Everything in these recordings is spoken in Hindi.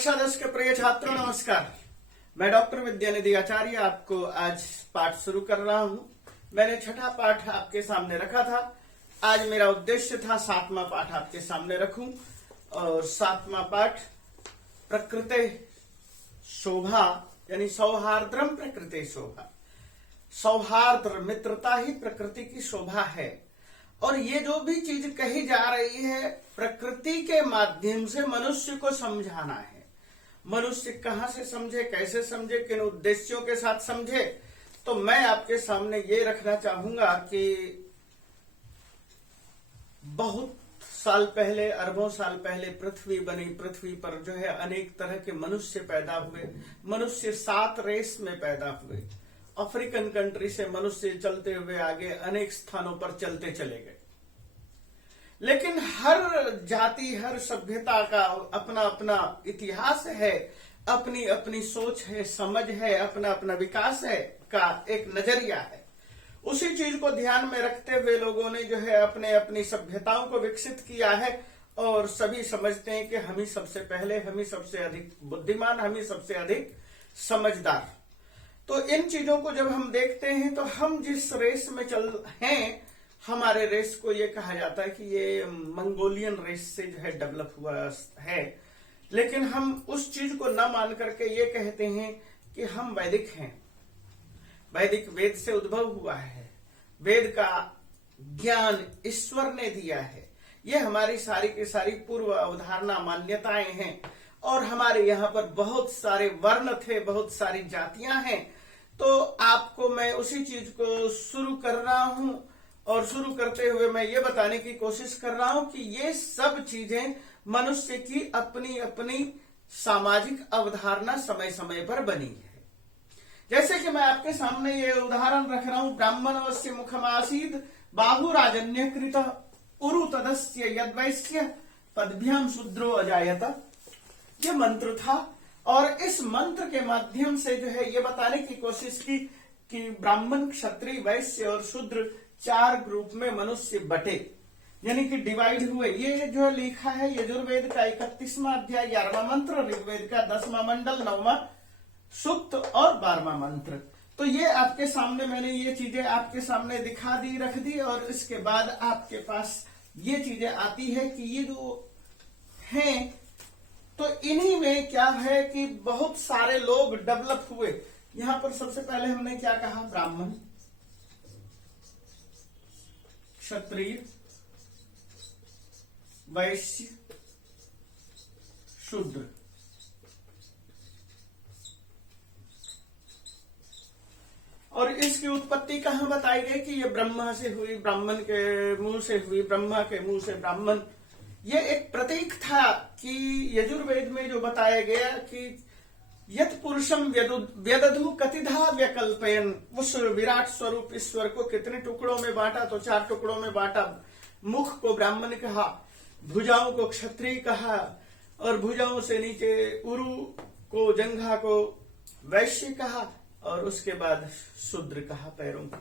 कक्षा 10 के प्रिय छात्रों नमस्कार। मैं डॉक्टर विद्यानिधि आचार्य आपको आज पाठ शुरू कर रहा हूं। मैंने छठा पाठ आपके सामने रखा था। आज मेरा उद्देश्य था 7वां पाठ आपके सामने रखूं और 7वां पाठ प्रकृति शोभा यानी सौहार्द्रम प्रकृति शोभा। सौहार्द मित्रता ही प्रकृति की शोभा है और ये जो भी चीज कही जा रही है प्रकृति के माध्यम से मनुष्य को समझाना है। मनुष्य कहां से समझे, कैसे समझे, किन उद्देश्यों के साथ समझे, तो मैं आपके सामने ये रखना चाहूंगा कि बहुत साल पहले, अरबों साल पहले पृथ्वी बनी। पृथ्वी पर जो है अनेक तरह के मनुष्य पैदा हुए। मनुष्य 7 रेस में पैदा हुए। अफ्रीकन कंट्री से मनुष्य चलते हुए आगे अनेक स्थानों पर चलते चले गए। लेकिन हर जाति, हर सभ्यता का अपना अपना इतिहास है, अपनी अपनी सोच है, समझ है, अपना अपना विकास है का एक नजरिया है। उसी चीज को ध्यान में रखते हुए लोगों ने जो है अपने अपनी सभ्यताओं को विकसित किया है और सभी समझते हैं कि हम ही सबसे पहले, हम ही सबसे अधिक बुद्धिमान, हम ही सबसे अधिक समझदार। तो इन चीजों को जब हम देखते हैं तो हम जिस रेस में चल हैं, हमारे रेस को ये कहा जाता है कि ये मंगोलियन रेस से जो है डेवलप हुआ है। लेकिन हम उस चीज को न मान करके ये कहते हैं कि हम वैदिक हैं। वैदिक वेद से उद्भव हुआ है। वेद का ज्ञान ईश्वर ने दिया है। ये हमारी सारी की सारी पूर्व अवधारणा मान्यताएं हैं और हमारे यहाँ पर बहुत सारे वर्ण थे, बहुत सारी जातियां हैं। तो आपको मैं उसी चीज को शुरू कर रहा हूं और शुरू करते हुए मैं ये बताने की कोशिश कर रहा हूं कि ये सब चीजें मनुष्य की अपनी अपनी सामाजिक अवधारणा समय समय पर बनी है। जैसे कि मैं आपके सामने ये उदाहरण रख रहा हूं, ब्राह्मणवस्य मुखमासीद बाहुराजन्य कृत उरु तदस्य यद्वैश्य पदभ्याम शूद्रो अजायत। ये मंत्र था और इस मंत्र के माध्यम से जो है ये बताने की कोशिश की कि ब्राह्मण, क्षत्रिय, वैश्य और शूद्र 4 ग्रुप में मनुष्य बटे, यानी कि डिवाइड हुए। ये जो लिखा है यजुर्वेद का 31वां अध्याय 11वां मंत्र, ऋग्वेद का 10वां मंडल 9वां सूक्त और 12वां मंत्र। तो ये आपके सामने मैंने ये चीजें आपके सामने दिखा दी, रख दी और इसके बाद आपके पास ये चीजें आती है कि ये जो हैं तो इन्हीं में क्या है कि बहुत सारे लोग डेवलप हुए। यहां पर सबसे पहले हमने क्या कहा, ब्राह्मण, क्षत्रिय, वैश्य, शूद्र। और इसकी उत्पत्ति कहां बताई गई कि ये ब्रह्मा से हुई, ब्राह्मण के मुंह से हुई, ब्रह्मा के मुंह से ब्राह्मण। ये एक प्रतीक था कि यजुर्वेद में जो बताया गया कि यत पुरुषम व्यदधु कतिधा व्यकल्पयन, उस विराट स्वरूप ईश्वर को कितने टुकड़ों में बांटा, तो 4 टुकड़ों में बांटा। मुख को ब्राह्मण कहा, भुजाओं को क्षत्रिय कहा और भुजाओं से नीचे उरु को, जंघा को वैश्य कहा और उसके बाद शूद्र कहा, पैरों को।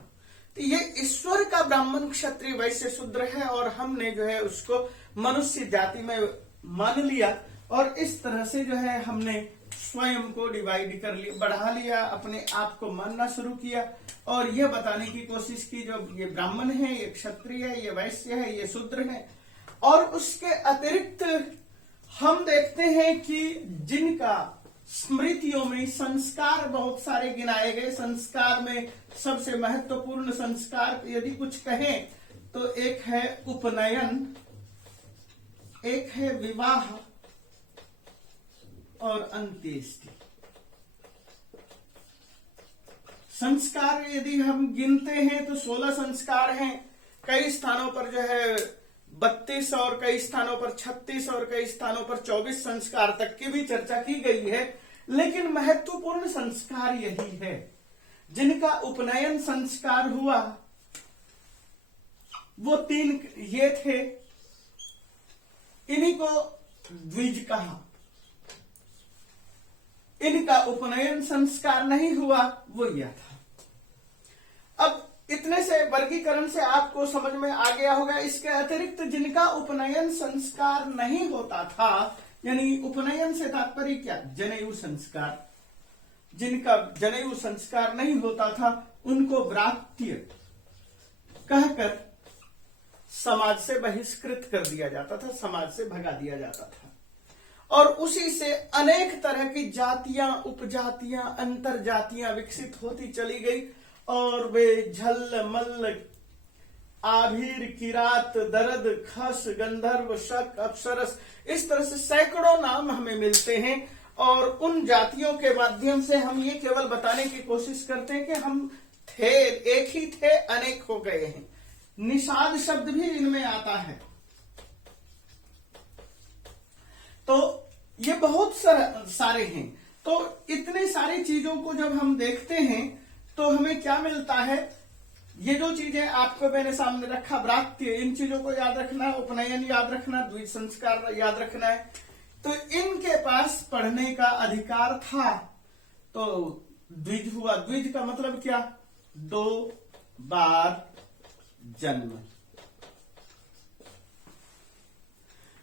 तो ये ईश्वर का ब्राह्मण, क्षत्रिय, वैश्य, शूद्र है और हमने जो है उसको मनुष्य जाति में मान लिया और इस तरह से जो है हमने स्वयं को डिवाइड कर लिया, बढ़ा लिया, अपने आप को मानना शुरू किया और यह बताने की कोशिश की जो ये ब्राह्मण है, ये क्षत्रिय है, ये वैश्य है, ये शूद्र है। और उसके अतिरिक्त हम देखते हैं कि जिनका स्मृतियों में संस्कार बहुत सारे गिनाए गए। संस्कार में सबसे महत्वपूर्ण संस्कार यदि कुछ कहें तो एक है उपनयन, एक है विवाह और अंत्येष्टि। संस्कार यदि हम गिनते हैं तो 16 संस्कार हैं। कई स्थानों पर जो है 32 और कई स्थानों पर 36 और कई स्थानों पर 24 संस्कार तक की भी चर्चा की गई है। लेकिन महत्वपूर्ण संस्कार यही है। जिनका उपनयन संस्कार हुआ वो 3 ये थे, इन्हीं को द्विज कहा। इनका उपनयन संस्कार नहीं हुआ, वो यह था। अब इतने से वर्गीकरण से आपको समझ में आ गया होगा। इसके अतिरिक्त जिनका उपनयन संस्कार नहीं होता था यानी उपनयन से तात्पर्य क्या? जनेऊ संस्कार। जिनका जनेऊ संस्कार नहीं होता था उनको व्रात्य कहकर समाज से बहिष्कृत कर दिया जाता था, समाज से भगा दिया जाता था। और उसी से अनेक तरह की जातियां, उपजातियां, अंतर जातियां विकसित होती चली गई और वे झल्ल, मल्ल, आभीर, किरात, दरद, खस, गंधर्व, शक, अप्सरस, इस तरह से सैकड़ों नाम हमें मिलते हैं। और उन जातियों के माध्यम से हम ये केवल बताने की कोशिश करते हैं कि हम थे, एक ही थे, अनेक हो गए हैं। निषाद शब्द भी इनमें आता है। तो ये बहुत सारे हैं। तो इतने सारी चीजों को जब हम देखते हैं तो हमें क्या मिलता है? ये जो चीजें आपको मैंने सामने रखा, व्रात्य, इन चीजों को याद रखना है, उपनयन याद रखना, द्विज संस्कार याद रखना है। तो इनके पास पढ़ने का अधिकार था। तो द्विज हुआ। द्विज का मतलब क्या? 2 बार जन्म।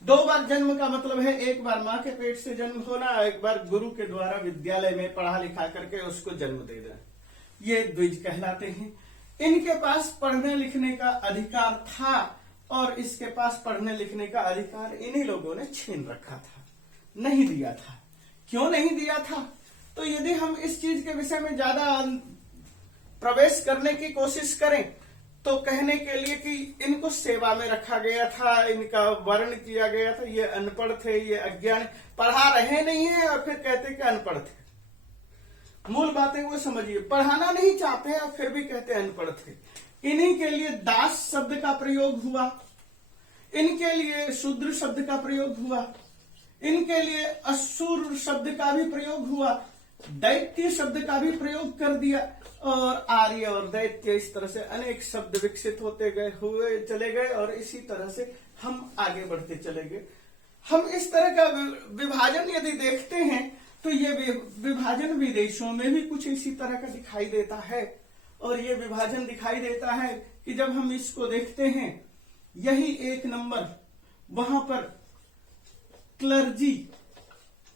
2 बार जन्म का मतलब है एक बार मां के पेट से जन्म होना, एक बार गुरु के द्वारा विद्यालय में पढ़ा लिखा करके उसको जन्म दे देना, ये द्विज कहलाते हैं। इनके पास पढ़ने लिखने का अधिकार था और इसके पास पढ़ने लिखने का अधिकार इन्हीं लोगों ने छीन रखा था, नहीं दिया था। क्यों नहीं दिया था? तो यदि हम इस चीज के विषय में ज्यादा प्रवेश करने की कोशिश करें तो कहने के लिए कि इनको सेवा में रखा गया था, इनका वर्ण किया गया था, ये अनपढ़ थे, ये अज्ञान, पढ़ा रहे नहीं है और फिर कहते कि अनपढ़ थे। मूल बातें वो समझिए, पढ़ाना नहीं चाहते और फिर भी कहते अनपढ़ थे। इन्हीं के लिए दास शब्द का प्रयोग हुआ, इनके लिए शूद्र शब्द का प्रयोग हुआ, इनके लिए असुर शब्द का भी प्रयोग हुआ, दैत्य शब्द का भी प्रयोग कर दिया और आर्य और दैत्य, इस तरह से अनेक शब्द विकसित होते गए, हुए चले गए और इसी तरह से हम आगे बढ़ते चले गए। हम इस तरह का विभाजन यदि देखते हैं तो ये विभाजन विदेशों में भी कुछ इसी तरह का दिखाई देता है। और ये विभाजन दिखाई देता है कि जब हम इसको देखते हैं, यही एक नंबर वहां पर क्लर्जी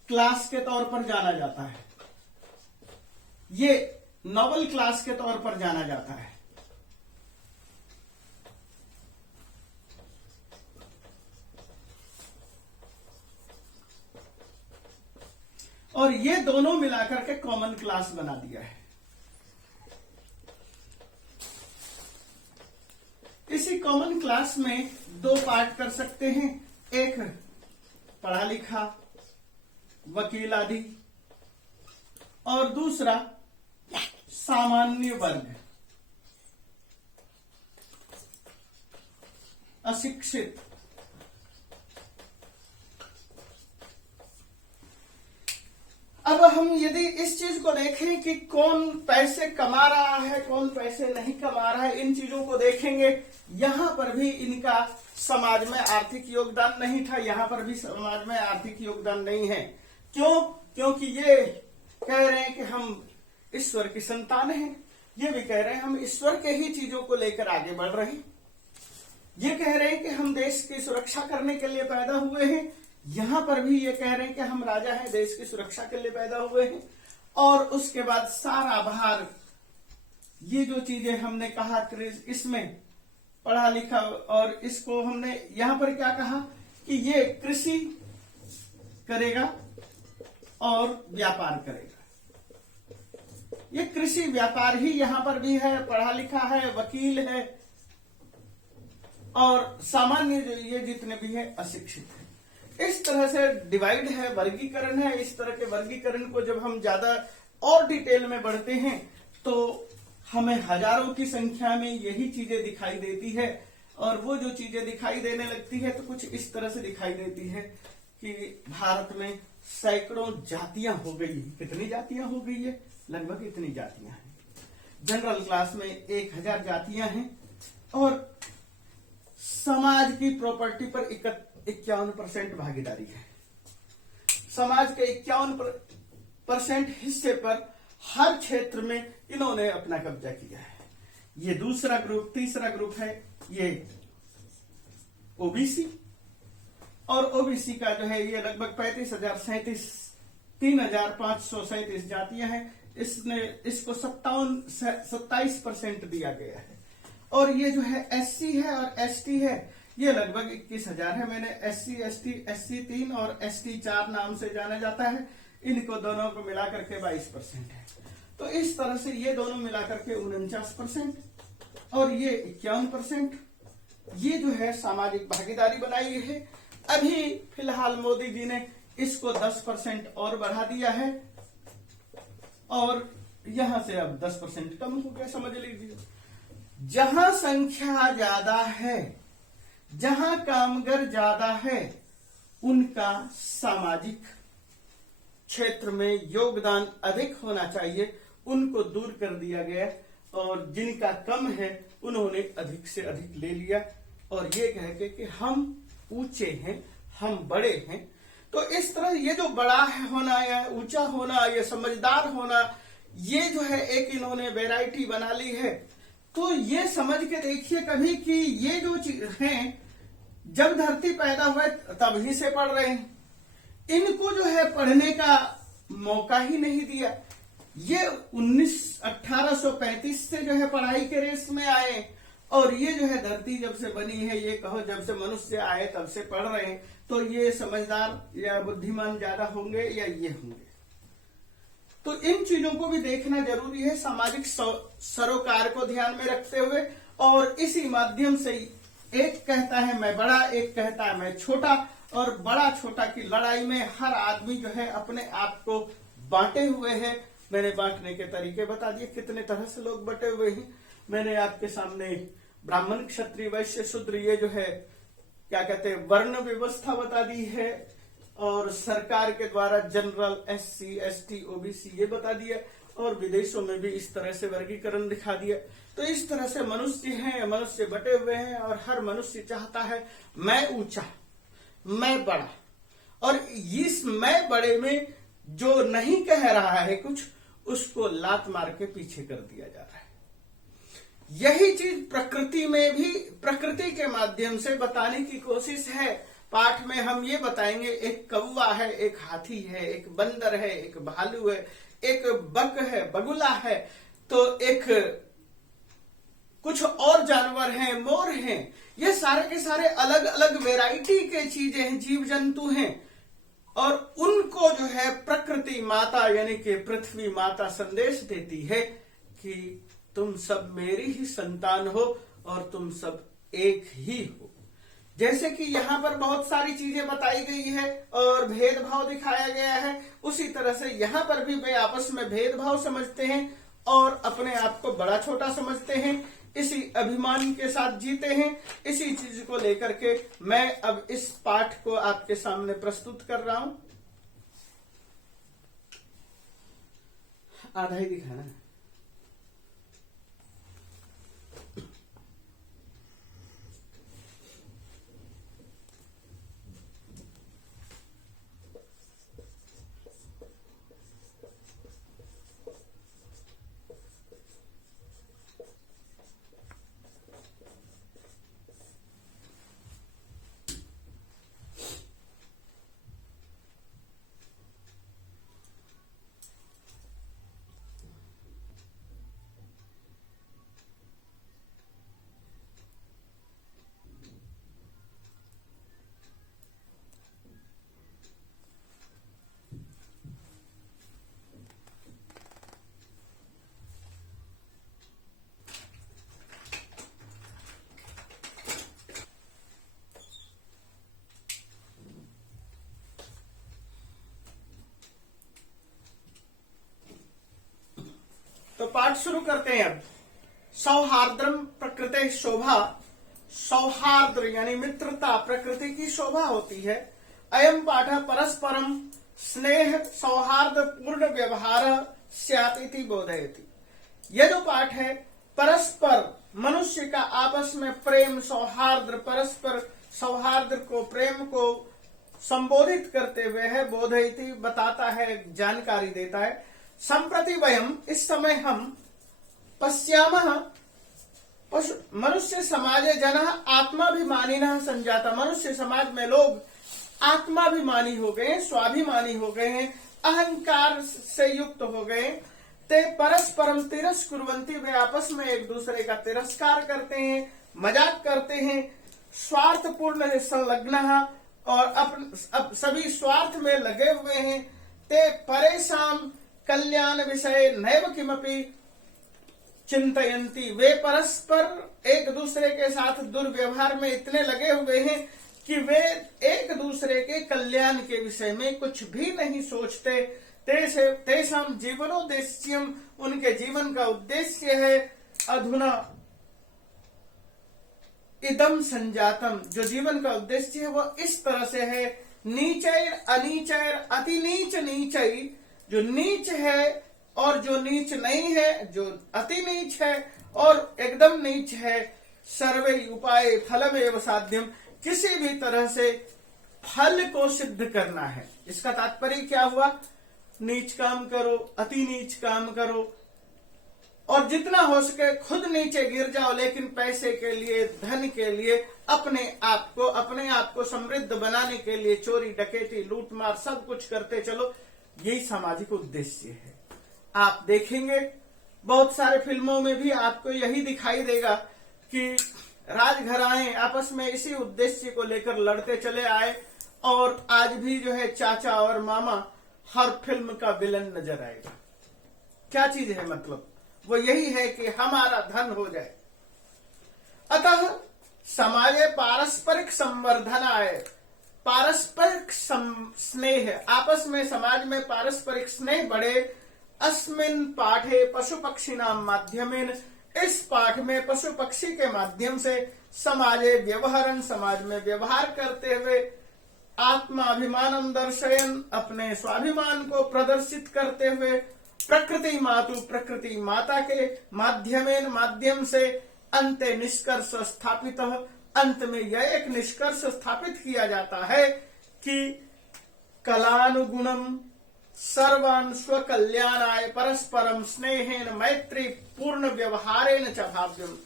क्लास के तौर पर जाना जाता है, ये नोबल क्लास के तौर पर जाना जाता है। और ये दोनों मिलाकर के कॉमन क्लास बना दिया है। इसी कॉमन क्लास में 2 पार्ट कर सकते हैं, एक पढ़ा लिखा, वकील आदि, और दूसरा सामान्य वर्ग, अशिक्षित। अब हम यदि इस चीज को देखें कि कौन पैसे कमा रहा है, कौन पैसे नहीं कमा रहा है, इन चीजों को देखेंगे। यहां पर भी इनका समाज में आर्थिक योगदान नहीं था, यहां पर भी समाज में आर्थिक योगदान नहीं है। क्यों? क्योंकि ये कह रहे हैं कि हम ईश्वर की संतान हैं, ये भी कह रहे हैं हम ईश्वर के ही चीजों को लेकर आगे बढ़ रहे हैं। ये कह रहे हैं कि हम देश की सुरक्षा करने के लिए पैदा हुए हैं, यहां पर भी ये कह रहे हैं कि हम राजा हैं, देश की सुरक्षा के लिए पैदा हुए हैं। और उसके बाद सारा भार, ये जो चीजें हमने कहा इसमें पढ़ा लिखा, और इसको हमने यहां पर क्या कहा कि ये कृषि करेगा और व्यापार करेगा। ये कृषि व्यापार ही यहां पर भी है, पढ़ा लिखा है, वकील है, और सामान्य जो ये जितने भी है अशिक्षित है। इस तरह से डिवाइड है, वर्गीकरण है। इस तरह के वर्गीकरण को जब हम ज्यादा और डिटेल में बढ़ते हैं तो हमें हजारों की संख्या में यही चीजें दिखाई देती है। और वो जो चीजें दिखाई देने लगती है तो कुछ इस तरह से दिखाई देती है कि भारत में सैकड़ों जातियां हो गई। कितनी जातियां हो गई है? लगभग इतनी जातियां हैं। जनरल क्लास में 1000 जातियां हैं और समाज की प्रॉपर्टी पर 51% भागीदारी है। समाज के 51% हिस्से पर हर क्षेत्र में इन्होंने अपना कब्जा किया है। ये दूसरा ग्रुप, तीसरा ग्रुप है ये ओबीसी, और ओबीसी का जो है ये लगभग 35,537 जातियां हैं। इसको 27% दिया गया है। और ये जो है SC है और ST है, ये लगभग 21,000 है। मैंने SC ST SC 3 और ST 4 नाम से जाना जाता है। इनको दोनों को मिलाकर के 22% है। तो इस तरह से ये दोनों मिलाकर के 49% और ये 51%, ये जो है सामाजिक भागीदारी बनाई है। अभी फिलहाल मोदी जी ने इसको 10% और बढ़ा दिया है और यहां से अब 10% कम हो गया, समझ लीजिए। जहां संख्या ज्यादा है, जहां कामगर ज्यादा है, उनका सामाजिक क्षेत्र में योगदान अधिक होना चाहिए, उनको दूर कर दिया गया। और जिनका कम है उन्होंने अधिक से अधिक ले लिया और ये कह के कि हम ऊंचे हैं, हम बड़े हैं। तो इस तरह ये जो बड़ा होना या ऊंचा होना या समझदार होना, ये जो है एक इन्होंने वैरायटी बना ली है। तो ये समझ के देखिए कभी कि ये जो चीज हैं, जब धरती पैदा हुए तभी से पढ़ रहे हैं, इनको जो है पढ़ने का मौका ही नहीं दिया। ये 1835 से जो है पढ़ाई के रेस में आए और ये जो है धरती जब से बनी है, ये कहो जब से मनुष्य आए तब से पढ़ रहे हैं। तो ये समझदार या बुद्धिमान ज्यादा होंगे या ये होंगे? तो इन चीजों को भी देखना जरूरी है, सामाजिक सरोकार को ध्यान में रखते हुए। और इसी माध्यम से एक कहता है मैं बड़ा, एक कहता है मैं छोटा, और बड़ा छोटा की लड़ाई में हर आदमी जो है अपने आप को बांटे हुए है। मैंने बांटने के तरीके बता दिए, कितने तरह से लोग बटे हुए हैं। मैंने आपके सामने ब्राह्मण, क्षत्रिय, वैश्य, शूद्र, ये जो है क्या कहते हैं वर्ण व्यवस्था बता दी है। और सरकार के द्वारा जनरल, SC ST OBC ये बता दिया। और विदेशों में भी इस तरह से वर्गीकरण दिखा दिया। तो इस तरह से मनुष्य हैं, मनुष्य बटे हुए हैं और हर मनुष्य चाहता है मैं ऊंचा, मैं बड़ा। और इस मैं बड़े में जो नहीं कह रहा है कुछ, उसको लात मार के पीछे कर दिया जा रहा है। यही चीज प्रकृति में भी प्रकृति के माध्यम से बताने की कोशिश है। पाठ में हम ये बताएंगे, एक कौवा है, एक हाथी है, एक बंदर है, एक भालू है, एक बक है, बगुला है, तो एक कुछ और जानवर हैं, मोर हैं। ये सारे के सारे अलग अलग वैरायटी के चीजें हैं, जीव जंतु हैं। और उनको जो है प्रकृति माता यानी कि पृथ्वी माता संदेश देती है कि तुम सब मेरी ही संतान हो और तुम सब एक ही हो। जैसे कि यहाँ पर बहुत सारी चीजें बताई गई है और भेदभाव दिखाया गया है, उसी तरह से यहाँ पर भी वे आपस में भेदभाव समझते हैं और अपने आप को बड़ा छोटा समझते हैं। इसी अभिमान के साथ जीते हैं। इसी चीज को लेकर के मैं अब इस पाठ को आपके सामने प्रस्तुत कर रहा हूं। आधा ही दिखाना है। तो पाठ शुरू करते हैं अब। सौहार्द्रम प्रकृति शोभा, सौहार्द्र यानी मित्रता प्रकृति की शोभा होती है। अयम पाठ परस्परम स्नेह सौहार्द पूर्ण व्यवहार स्यात् इति बोधयति। यह जो पाठ है परस्पर मनुष्य का आपस में प्रेम सौहार्द, परस्पर सौहार्द को, प्रेम को संबोधित करते हुए है। बोधयति बताता है, जानकारी देता है। संप्रति वयम इस समय हम पश्यामः मनुष्य समाजे जनः आत्माभिमानिनः संजाता। मनुष्य समाज में लोग आत्माभिमानी हो गए, स्वाभिमानी हो गए हैं, अहंकार से युक्त हो गए, ते परस्परम तिरस्कुर्वन्ति, वे आपस में एक दूसरे का तिरस्कार करते हैं, मजाक करते हैं, स्वार्थपूर्ण संलग्न, और अब सभी स्वार्थ में लगे हुए हैं, ते परेशान कल्याण विषय नैव किमपि चिंतयन्ति, वे परस्पर एक दूसरे के साथ दुर्व्यवहार में इतने लगे हुए हैं कि वे एक दूसरे के कल्याण के विषय में कुछ भी नहीं सोचते। तेषाम जीवनोद्देश्यम, उनके जीवन का उद्देश्य है अधुना इदम संजातम, जो जीवन का उद्देश्य है वो इस तरह से है, नीचैर अनीचैर अति नीच नीचै, जो नीच है और जो नीच नहीं है, जो अति नीच है और एकदम नीच है, सर्वे उपाय फलमेव साध्यम, किसी भी तरह से फल को सिद्ध करना है। इसका तात्पर्य क्या हुआ? नीच काम करो, अति नीच काम करो, और जितना हो सके खुद नीचे गिर जाओ, लेकिन पैसे के लिए, धन के लिए, अपने आप को समृद्ध बनाने के लिए चोरी डकैती लूटमार सब कुछ करते चलो, यही सामाजिक उद्देश्य है। आप देखेंगे बहुत सारे फिल्मों में भी आपको यही दिखाई देगा कि राजघराने आपस में इसी उद्देश्य को लेकर लड़ते चले आए, और आज भी जो है चाचा और मामा हर फिल्म का विलन नजर आएगा। क्या चीज है? मतलब वो यही है कि हमारा धन हो जाए। अतः समाजे पारस्परिक संवर्धनाय, पारस्परिक स्नेह, आपस में समाज में पारस्परिक स्नेह बढ़े। अस्मिन् पाठे पशु पक्षिणाम माध्यमेन, इस पाठ में पशु पक्षी के माध्यम से समाजे व्यवहारन, समाज में व्यवहार करते हुए, आत्माभिमानम दर्शयन, अपने स्वाभिमान को प्रदर्शित करते हुए, प्रकृति मातु, प्रकृति माता के माध्यम से अंते निष्कर्ष स्थापित, अंत में यह एक निष्कर्ष स्थापित किया जाता है कि कलानुगुणम सर्वान् स्वकल्याणाय परस्परम स्नेहेन मैत्री पूर्ण व्यवहारेण च भाव्यम।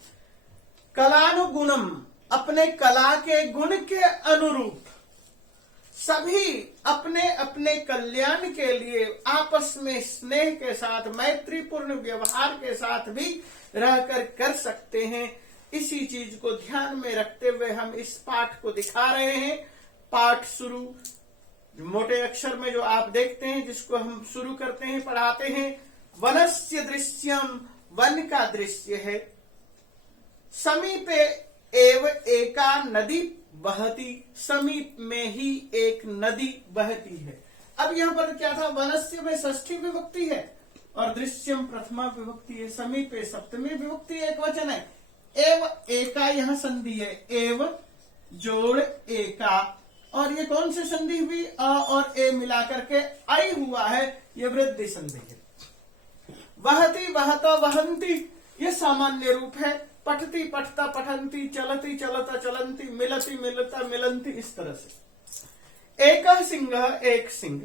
कलानुगुणम, अपने कला के गुण के अनुरूप सभी अपने अपने कल्याण के लिए आपस में स्नेह के साथ, मैत्रीपूर्ण व्यवहार के साथ भी रहकर कर सकते हैं। इसी चीज को ध्यान में रखते हुए हम इस पाठ को दिखा रहे हैं। पाठ शुरू मोटे अक्षर में जो आप देखते हैं, जिसको हम शुरू करते हैं, पढ़ाते हैं। वनस्य दृश्यम, वन का दृश्य है। समीपे एव एका नदी बहती, समीप में ही एक नदी बहती है। अब यहाँ पर क्या था? वनस्य में षष्ठी विभक्ति है और दृश्यम प्रथमा विभक्ति है, समीपे सप्तमी विभक्ति एक वचन है। एव एका यहाँ संधि है, एव जोड़ एका, और ये कौन सी संधि हुई? अ और ए मिलाकर के आई हुआ है, ये वृद्धि संधि है। वहती वहता वहंती, ये सामान्य रूप है। पठती पठता पठंती, चलती चलता चलंती, मिलती मिलता मिलंती, इस तरह से। एक सिंह, एक सिंह।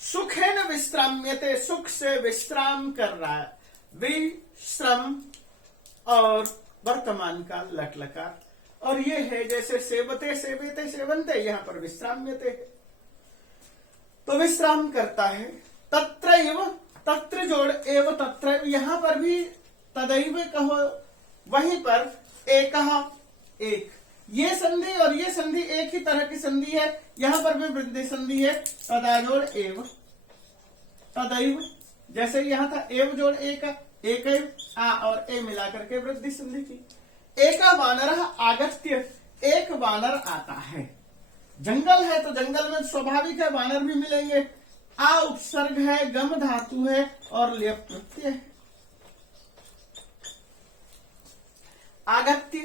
सुखेन विश्राम्यते, सुख से विश्राम कर रहा है। विश्रम और वर्तमान का लट लकार, और ये है जैसे सेवते सेवेते सेवंते, यहां पर विश्राम्यते है, तो विश्राम करता है। तत्रैव, तत्र जोड़ एव तत्र, यहां पर भी तदैव कहो, वहीं पर एकहा, एक। ये संधि और ये संधि एक ही तरह की संधि है, यहां पर भी वृद्धि संधि है। तदा जोड़ एव, तदैव, जैसे यहां था एव जोड़ एक, एक आ और ए मिलाकर के वृद्धि संधि की। एका वानर आगत्य, एक वानर आता है। जंगल है तो जंगल में स्वाभाविक है वानर भी मिलेंगे। आ उपसर्ग है, गम धातु है और लेप प्रत्यय है। आगत्य,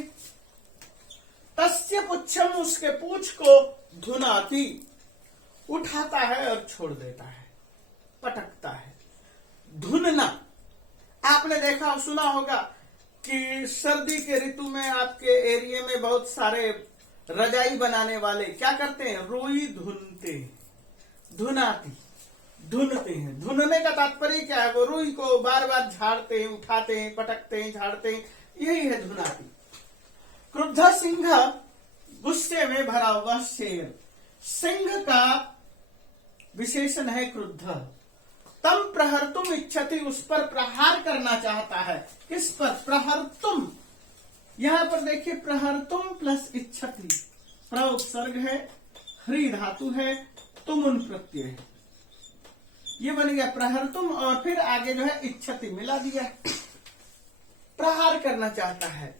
तस्य पुच्छम, उसके पूछ को धुनाती, उठाता है और छोड़ देता है, पटकता है। धुनना, आपने देखा सुना होगा कि सर्दी के ऋतु में आपके एरिया में बहुत सारे रजाई बनाने वाले क्या करते हैं? रुई धुनते हैं, धुनाती, धुनते हैं। धुनने का तात्पर्य क्या है? वो रुई को बार बार झाड़ते हैं, उठाते हैं, पटकते हैं, झाड़ते हैं, यही है धुनाती। क्रुद्ध सिंह, गुस्से में भरा हुआ शेर। सिंह का विशेषण है क्रुद्ध। तम प्रहर्तुम इच्छति, उस पर प्रहार करना चाहता है। किस पर? प्रहर्तुम। यहां पर देखिए प्रहर्तुम प्लस इच्छति, प्र उपसर्ग है, ह्री धातु है, तुमुन प्रत्यय है, ये बन गया प्रहर्तुम। और फिर आगे जो है इच्छति मिला दिया, प्रहार करना चाहता है।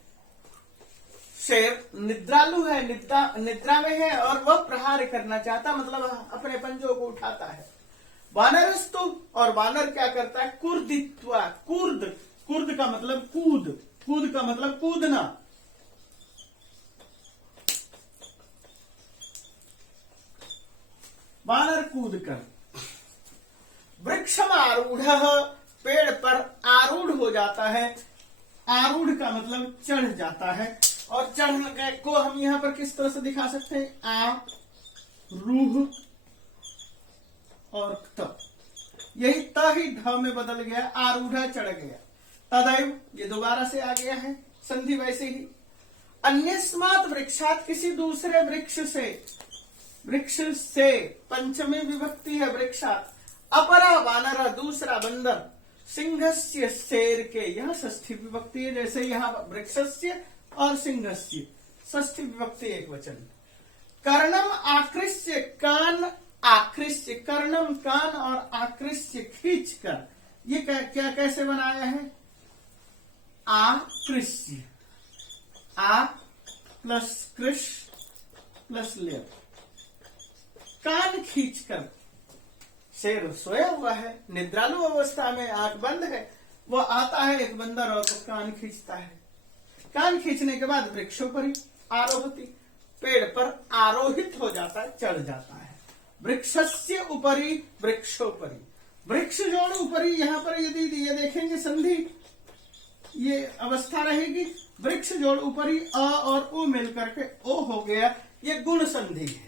शेर निद्रालु है, निद्रा में है और वह प्रहार करना चाहता, मतलब अपने पंजों को उठाता है। वानरस्तु, और वानर क्या करता है? कुर्दित्वा, कुर्द, कुर्द का मतलब कूद, कूद का मतलब कूदना। वानर कूद कर। वृक्षम आरूढ़, पेड़ पर आरूढ़ हो जाता है। आरूढ़ का मतलब चढ़ जाता है। और चढ़ने को हम यहां पर किस तरह से दिखा सकते हैं? आ, रूह और त, यही त ही ढ में बदल गया, आरूढ़ चढ़ गया। तदैव, ये दोबारा से आ गया है, संधि वैसे ही। अन्यस्मात् वृक्षात, किसी दूसरे वृक्ष से, वृक्ष से पंचमी विभक्ति है वृक्षात। अपरा वानरा, दूसरा बंदर। सिंहस्य, शेर के, यह षष्ठी विभक्ति है, जैसे यहाँ वृक्षस्य और सिंहस्य, षष्ठी विभक्ति एक वचन। कर्णम आकृष्य, कान आकृष्य, कर्णम कान और आकृष्य खींच कर, ये क्या कैसे बनाया है? आकृष्य, आ प्लस कृष प्लस ले, कान खींचकर। शेर सोया हुआ है, निद्रालु अवस्था में, आंख बंद है, वो आता है एक बंदर और वो कान खींचता है। कान खींचने के बाद वृक्षों पर आरोहती, पेड़ पर आरोहित हो जाता है, चढ़ जाता है। वृक्षस्य उपरी, वृक्षोपरी, वृक्ष जोड़ उपरी, यहां पर यदि ये देखेंगे संधि, ये अवस्था रहेगी। वृक्ष जोड़ उपरी, अ और उ मिलकर के ओ हो गया, ये गुण संधि है।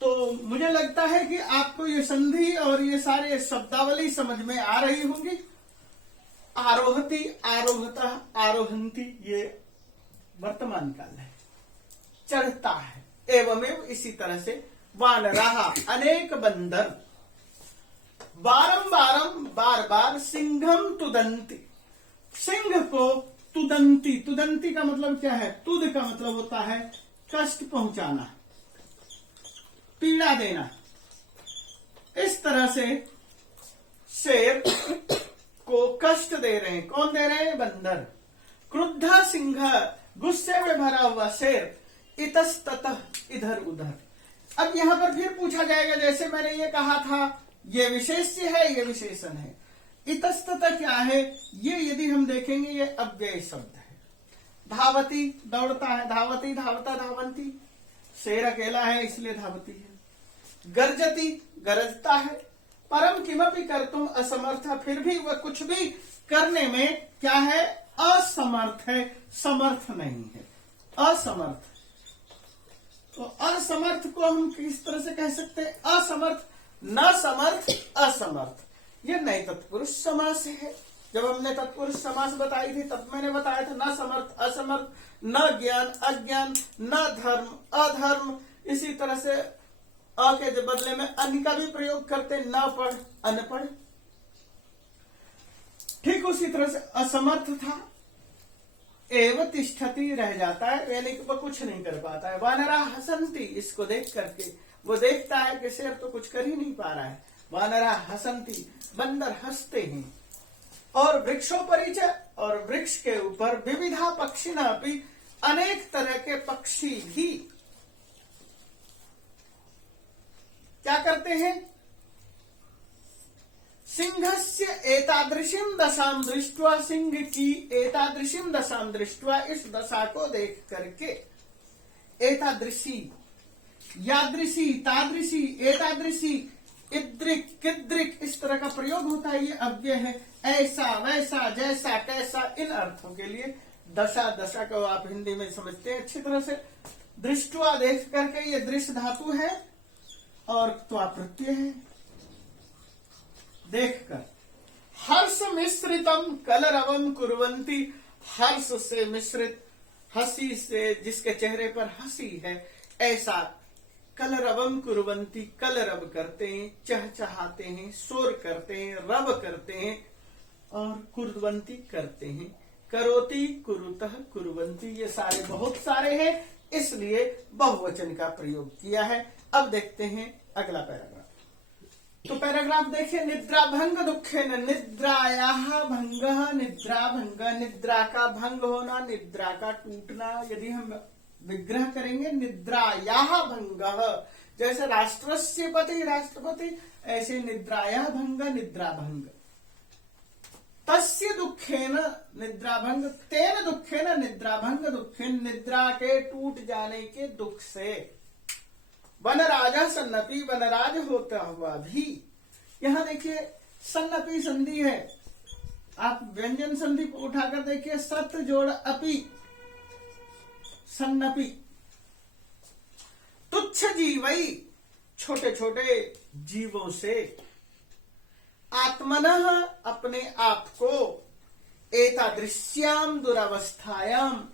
तो मुझे लगता है कि आपको ये संधि और ये सारे शब्दावली समझ में आ रही होंगी। आरोहती, आरोहता, आरोहंती, ये वर्तमान काल है, चढ़ता है। एवमेव, इसी तरह से वानराः, अनेक बंदर। बारंबारम, बार बार, सिंहम तुदंती, सिंह को तुदंती, तुदंती का मतलब क्या है? तुद का मतलब होता है कष्ट पहुंचाना, पीड़ा देना। इस तरह से शेर को कष्ट दे रहे हैं। कौन दे रहे हैं? बंदर। क्रुद्ध सिंह, गुस्से में भरा हुआ शेर, इतस्ततः, इधर उधर। अब यहां पर फिर पूछा जाएगा, जैसे मैंने ये कहा था, ये विशेष्य है, ये विशेषण है। इतस्ततः क्या है? ये यदि हम देखेंगे, ये अव्यय शब्द है। धावती, दौड़ता है, धावती, धावता, धावंती, शेर अकेला है इसलिए धावती है। गर्जती, गरजता है। परम किमपि कर्तुम असमर्थ, फिर भी वह कुछ भी करने में क्या है? असमर्थ है, समर्थ नहीं है, असमर्थ। तो असमर्थ को हम किस तरह से कह सकते हैं? असमर्थ, न समर्थ, असमर्थ, ये नए तत्पुरुष समास है। जब हमने तत्पुरुष समास बताई थी तब मैंने बताया था न समर्थ, असमर्थ, न ज्ञान, अज्ञान, न धर्म, अधर्म। इसी तरह से अ के बदले में अन्य का भी प्रयोग करते, न पढ़, अनपढ़। ठीक उसी तरह से असमर्थ था, एव तिष्ठति, रह जाता है, यानी कि वह कुछ नहीं कर पाता है। वानरा हसंती, इसको देख करके वो देखता है कि शेर तो कुछ कर ही नहीं पा रहा है। वानरा हसंती, बंदर हंसते हैं। और वृक्षोपरिचय, और वृक्ष के ऊपर विविधा पक्षिणा भी, अनेक तरह के पक्षी भी क्या करते हैं? सिंहस्य एतादृशीं दशां दृष्ट्वा, सिंह की एतादृशीं दशां दृष्ट्वा, इस दशा को देख करके, एतादृशी, यादृशी, तादृशी, एतादृशी, इद्रिक, किद्रिक, इस तरह का प्रयोग होता है। ये अव्यय है। ऐसा, वैसा, जैसा, तैसा, इन अर्थों के लिए दशा, दशा को आप हिंदी में समझते हैं अच्छी तरह से। दृष्टवा, देख करके, ये दृश्य धातु है और त्वा प्रत्यय है, देखकर। हर्ष मिश्रितम कलरवम कुर्वन्ति, हर्ष से मिश्रित, हंसी से, जिसके चेहरे पर हंसी है, ऐसा कलरवम कुर्वन्ति, कलरव करते हैं, चहचहाते हैं, शोर करते हैं, रव करते हैं और कुर्वन्ति करते हैं। करोति, कुरुतः, कुर्वन्ति, ये सारे बहुत सारे हैं, इसलिए बहुवचन का प्रयोग किया है। अब देखते हैं अगला पैराग्राफ। तो पैराग्राफ देखिए, निद्रा भंग दुखेन, निद्रायाः भंगः, निद्रा भंग, निद्रा का भंग होना, निद्रा का टूटना। यदि हम विग्रह करेंगे निद्रायाः भंगः, जैसे राष्ट्रस्य पति राष्ट्रपति, ऐसे निद्रायाः भंग, निद्रा भंग। तस्य दुखेन निद्रा भंग, तेन दुखेन निद्रा भंग, दुखेन, निद्रा के टूट जाने के दुख से। वनराजा सन्नपि, वनराज होता हुआ भी। यहां देखिए सन्नपि संधि है, आप व्यंजन संधि को उठाकर देखिए, सत जोड़ अपि, सन्नपि। तुच्छ जीवई, छोटे छोटे जीवों से। आत्मनः, अपने आप को। एतादृश्याम दुरावस्थायाम,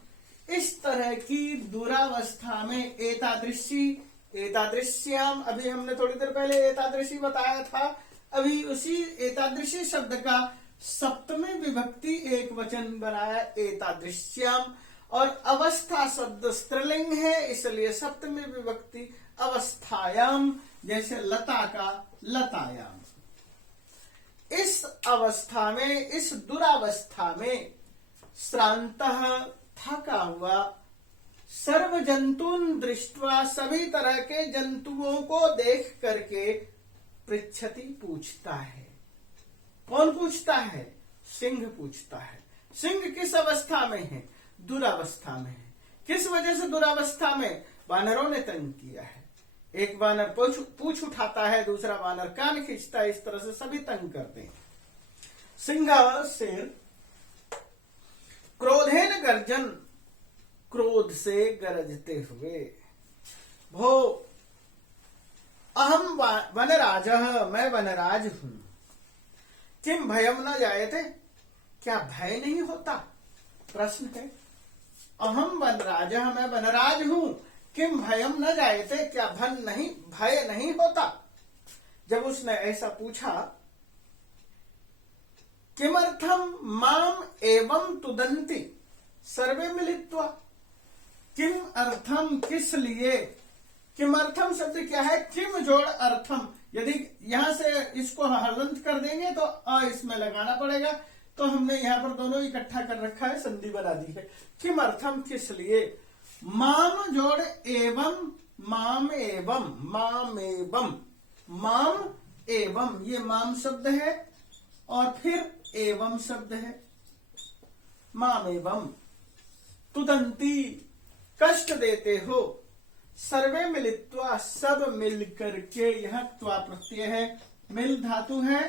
इस तरह की दुरावस्था में। एतादृशी, एतादृश्याम, अभी हमने थोड़ी देर पहले एतादृशी बताया था, अभी उसी एतादृशी शब्द का सप्तमी विभक्ति एक वचन बनाया, एतादृश्याम। और अवस्था शब्द स्त्रीलिंग है, इसलिए सप्तमी विभक्ति अवस्थायाम, जैसे लता का लतायाम। इस अवस्था में, इस दुरावस्था में, श्रांतः, थका हुआ, सर्व जंतून दृष्ट्वा, सभी तरह के जंतुओं को देख करके, पृच्छति, पूछता है। कौन पूछता है? सिंह पूछता है। सिंह किस अवस्था में है? दुरावस्था में है। किस वजह से दुरावस्था में? वानरों ने तंग किया है। एक वानर पूछ उठाता है, दूसरा वानर कान खींचता है, इस तरह से सभी तंग करते हैं। सिंह शेर, क्रोधेन गर्जन, क्रोध से गरजते हुए। भो अहम वनराजः, मैं वनराज हूं। किम भयम न जायते, क्या भय नहीं होता? प्रश्न है। अहम वनराजः, मैं वनराज हूं। किम भयम न जायते, क्या भय नहीं होता? जब उसने ऐसा पूछा, किमर्थम माम एवं तुदंती सर्वे मिलित्वा। किम अर्थम, किस लिए। किमर्थम शब्द क्या है? किम जोड़ अर्थम। यदि यहां से इसको हलंत कर देंगे तो अ इसमें लगाना पड़ेगा, तो हमने यहां पर दोनों इकट्ठा कर रखा है, संधि बना दी है। किम अर्थम, किस लिए। माम जोड़ एवं, माम एवं, माम एवं, माम एवं, ये माम शब्द है और फिर एवं शब्द है। माम एवं, तुदंती, कष्ट देते हो। सर्वे मिलित्वा, सब मिल करके, यह त्वा प्रत्यय है, मिल धातु है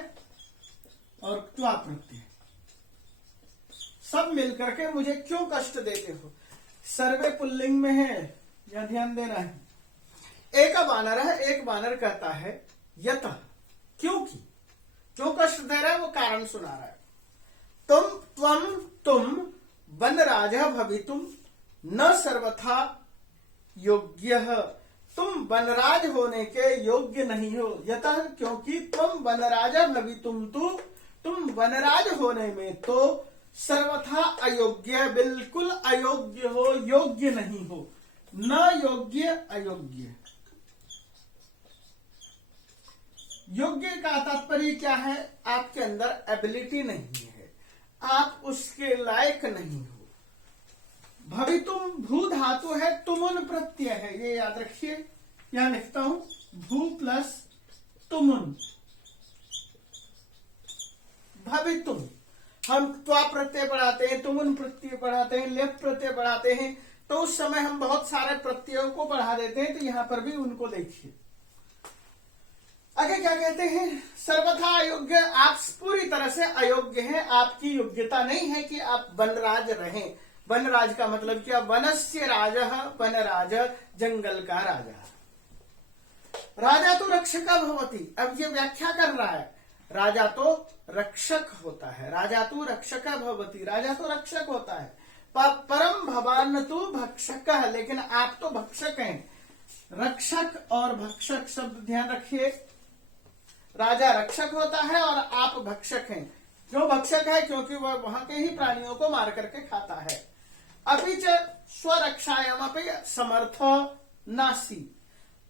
और त्वा प्रत्यय। सब मिल करके मुझे क्यों कष्ट देते हो? सर्वे पुल्लिंग में है, यह ध्यान देना है। एक वानर है, एक वानर कहता है यतः, क्योंकि, क्यों कष्ट दे रहा है वो कारण सुना रहा है। तुम वनराजः भवितुम न सर्वथा योग्यः, तुम वनराज होने के योग्य नहीं हो। यतः, क्योंकि तुम वनराजः भवितुम, तुम वनराज होने में तो सर्वथा अयोग्य, बिल्कुल अयोग्य हो, योग्य नहीं हो। न योग्य, अयोग्य। योग्य का तात्पर्य क्या है? आपके अंदर एबिलिटी नहीं है, आप उसके लायक नहीं हो। भवितुम, भू धातु है, तुमुन प्रत्यय है, ये याद रखिए। यहां लिखता हूं, भू प्लस तुमुन, भवितुम। हम त्वा प्रत्यय पढ़ाते हैं, तुमुन प्रत्यय पढ़ाते हैं, लेप प्रत्यय पढ़ाते हैं, तो उस समय हम बहुत सारे प्रत्ययों को पढ़ा देते हैं, तो यहां पर भी उनको देखिए। आगे क्या कहते हैं? सर्वथा अयोग्य, आप पूरी तरह से अयोग्य हैं, आपकी योग्यता नहीं है कि आप वनराज रहें। वनराज का मतलब क्या? वनस्य राजः, वनराज, जंगल का राजा। राजा तो रक्षक भवति, अब ये व्याख्या कर रहा है। राजा तो रक्षक होता है, राजा तो रक्षक भवति, राजा तो रक्षक होता है। परम भवान तु भक्षक, लेकिन आप तो भक्षक हैं। रक्षक और भक्षक शब्द ध्यान रखिए। राजा रक्षक होता है और आप भक्षक हैं। क्यों भक्षक है? क्योंकि वह वहां के ही प्राणियों को मार करके खाता है। अभी स्वरक्षायाम अपि समर्थो नासी।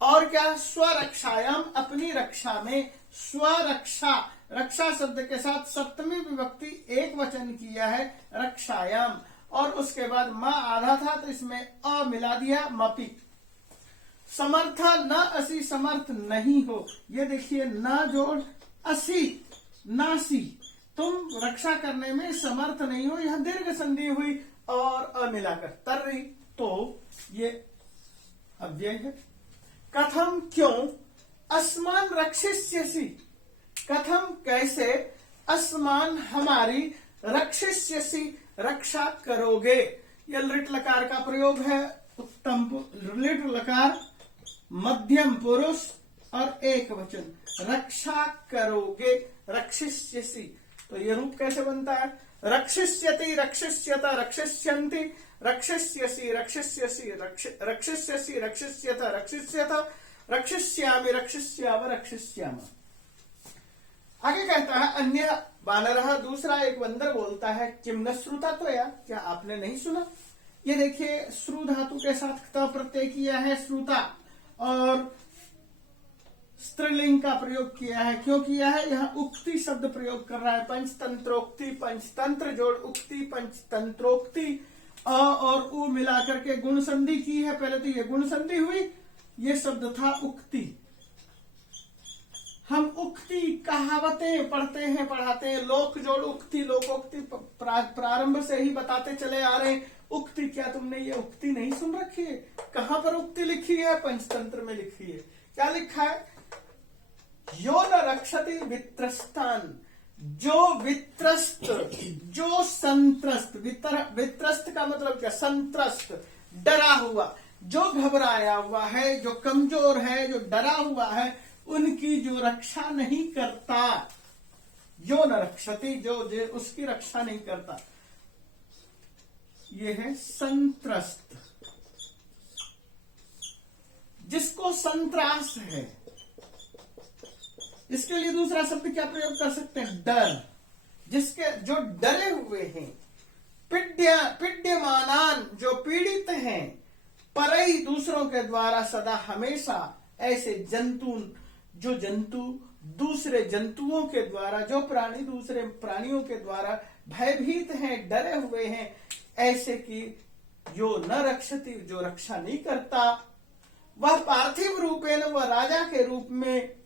और क्या? स्वरक्षायाम, अपनी रक्षा में। स्वरक्षा, रक्षा शब्द के साथ सप्तमी विभक्ति एक वचन किया है, रक्षायाम। और उसके बाद म आधा था तो इसमें अ मिला दिया, मपी। समर्थ न असी, समर्थ नहीं हो। ये देखिए न जोड़ असी, नासी, तुम रक्षा करने में समर्थ नहीं हो। यह दीर्घ संधि हुई और अ मिलाकर तर्री, तो ये अव्यय है। कथम, क्यों? अस्मान रक्षिष्यसि, कथम कैसे, अस्मान हमारी, रक्षिष्यसि रक्षा करोगे। यह लिट लकार का प्रयोग है। उत्तम लिट लकार, मध्यम पुरुष और एक वचन, रक्षा करोगे, रक्षिष्यसि। तो ये रूप कैसे बनता है? रक्षिष्यति, रक्षिष्यत, रक्षिष्यन्ति, रक्षिष्यसि, रक्षिष्यसि, रक्षिष्यसि, रक्षिष्यत, रक्षिष्यत, रक्षिष्यामि, रक्षिष्याम, रक्षिष्याम। आगे कहता है अन्य वानरः, दूसरा एक बंदर बोलता है, किम न श्रुता त्वया, क्या आपने नहीं सुना? ये देखिए श्रु धातु के साथ त प्रत्यय किया है, श्रुता, और स्त्रीलिंग का प्रयोग किया है। क्यों किया है? यह उक्ति शब्द प्रयोग कर रहा है। पंचतंत्रोक्ति, पंचतंत्र जोड़ उक्ति, पंचतंत्रोक्ति, अ और उ मिलाकर के गुण संधि की है। पहले तो ये गुण संधि हुई, ये शब्द था उक्ति। हम उक्ति, कहावतें पढ़ते हैं, पढ़ाते हैं। लोक जोड़ उक्ति, लोकोक्ति प्रारंभ से ही बताते चले आ रहे हैं। उक्ति, क्या तुमने ये उक्ति नहीं सुन रखी है? कहां पर उक्ति लिखी है? पंचतंत्र में लिखी है। क्या लिखा है? यो न रक्षति वित्रस्तान, जो वित्रस्त, जो संत्रस्त, वित्रस्त का मतलब क्या? संत्रस्त, डरा हुआ, जो घबराया हुआ है, जो कमजोर है, जो डरा हुआ है, उनकी जो रक्षा नहीं करता। यो न रक्षति, जो उसकी रक्षा नहीं करता, ये है संत्रस्त। जिसको संत्रास है, इसके लिए दूसरा शब्द क्या प्रयोग कर सकते हैं? डर। जिसके, जो डरे हुए हैं। पीड्यमानान, जो पीड़ित हैं। परई, दूसरों के द्वारा, सदा हमेशा। ऐसे जंतु, जो जंतु दूसरे जंतुओं के द्वारा, जो प्राणी दूसरे प्राणियों के द्वारा भयभीत हैं, डरे हुए हैं, ऐसे कि यो न रक्षति, जो रक्षा नहीं करता। वह पार्थिव रूपेण, वह राजा के रूप में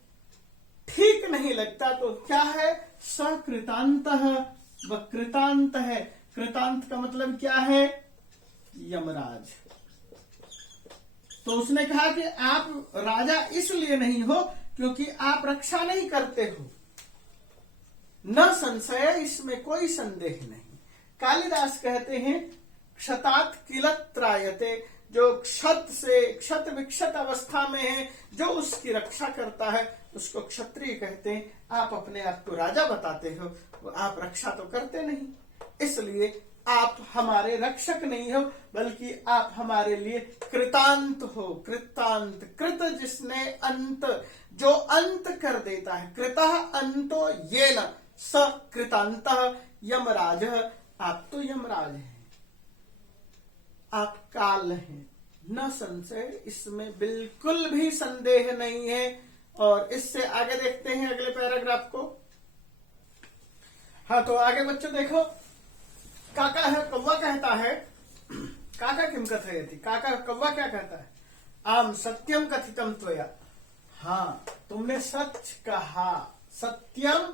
ठीक नहीं लगता। तो क्या है? सकृतांत, वह कृतांत है। कृतांत का मतलब क्या है? यमराज। तो उसने कहा कि आप राजा इसलिए नहीं हो क्योंकि आप रक्षा नहीं करते हो। न संशय, इसमें कोई संदेह नहीं। कालिदास कहते हैं क्षतात किलत त्रायते, जो क्षत से, क्षत विक्षत अवस्था में है, जो उसकी रक्षा करता है, उसको क्षत्रिय कहते हैं। आप अपने आप को राजा बताते हो, आप रक्षा तो करते नहीं, इसलिए आप हमारे रक्षक नहीं हो, बल्कि आप हमारे लिए कृतांत हो। कृतांत, कृत जिसने अंत, जो अंत कर देता है। कृतः अंतो येन स कृतांतः यमराज, आप तो यमराज हैं, आप काल हैं, न संशय, इसमें बिल्कुल भी संदेह नहीं है। और इससे आगे देखते हैं अगले पैराग्राफ को। हाँ, तो आगे बच्चों देखो, काका है, कौवा कहता है, काका किम कथयति, काका कौवा क्या कहता है? आम सत्यम कथितम त्वया, हाँ तुमने सच कहा। सत्यम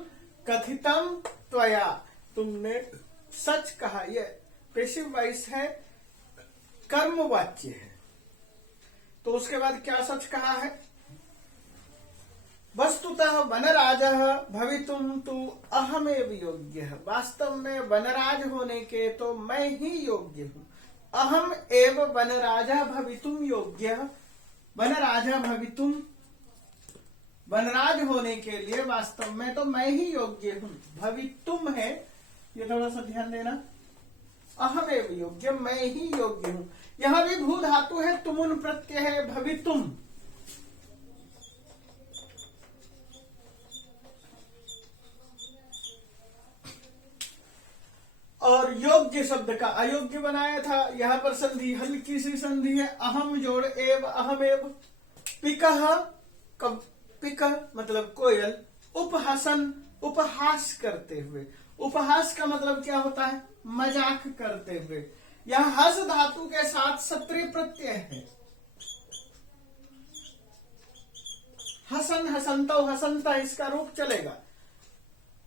कथितम त्वया, तुमने सच कहा। ये पेशिव वॉइस है, कर्म वाच्य है। तो उसके बाद क्या सच कहा है? वस्तुतः वनराजः भवितुम तु अहमेव योग्यः, वास्तव में वनराज होने के तो मैं ही योग्य हूँ। अहम एव वनराजः भवितुम योग्यः, वनराजः भवितुम, वनराज होने के लिए वास्तव में तो मैं ही योग्य हूँ। भवितुम है, ये थोड़ा सा ध्यान देना। अहमेव योग्य, मैं ही योग्य हूँ। यह भी भू धातु है, तुमुन प्रत्यय है, भवितुम योग्य शब्द का अयोग्य बनाया था। यहाँ पर संधि हल्की सी संधि है, अहम जोड़ एव अहमेव। पिकह पिकह मतलब कोयल, उपहसन उपहास करते हुए। उपहास का मतलब क्या होता है? मजाक करते हुए। यह हस धातु के साथ सत्रिय प्रत्यय है। हसन हसंतो हसंता इसका रूप चलेगा।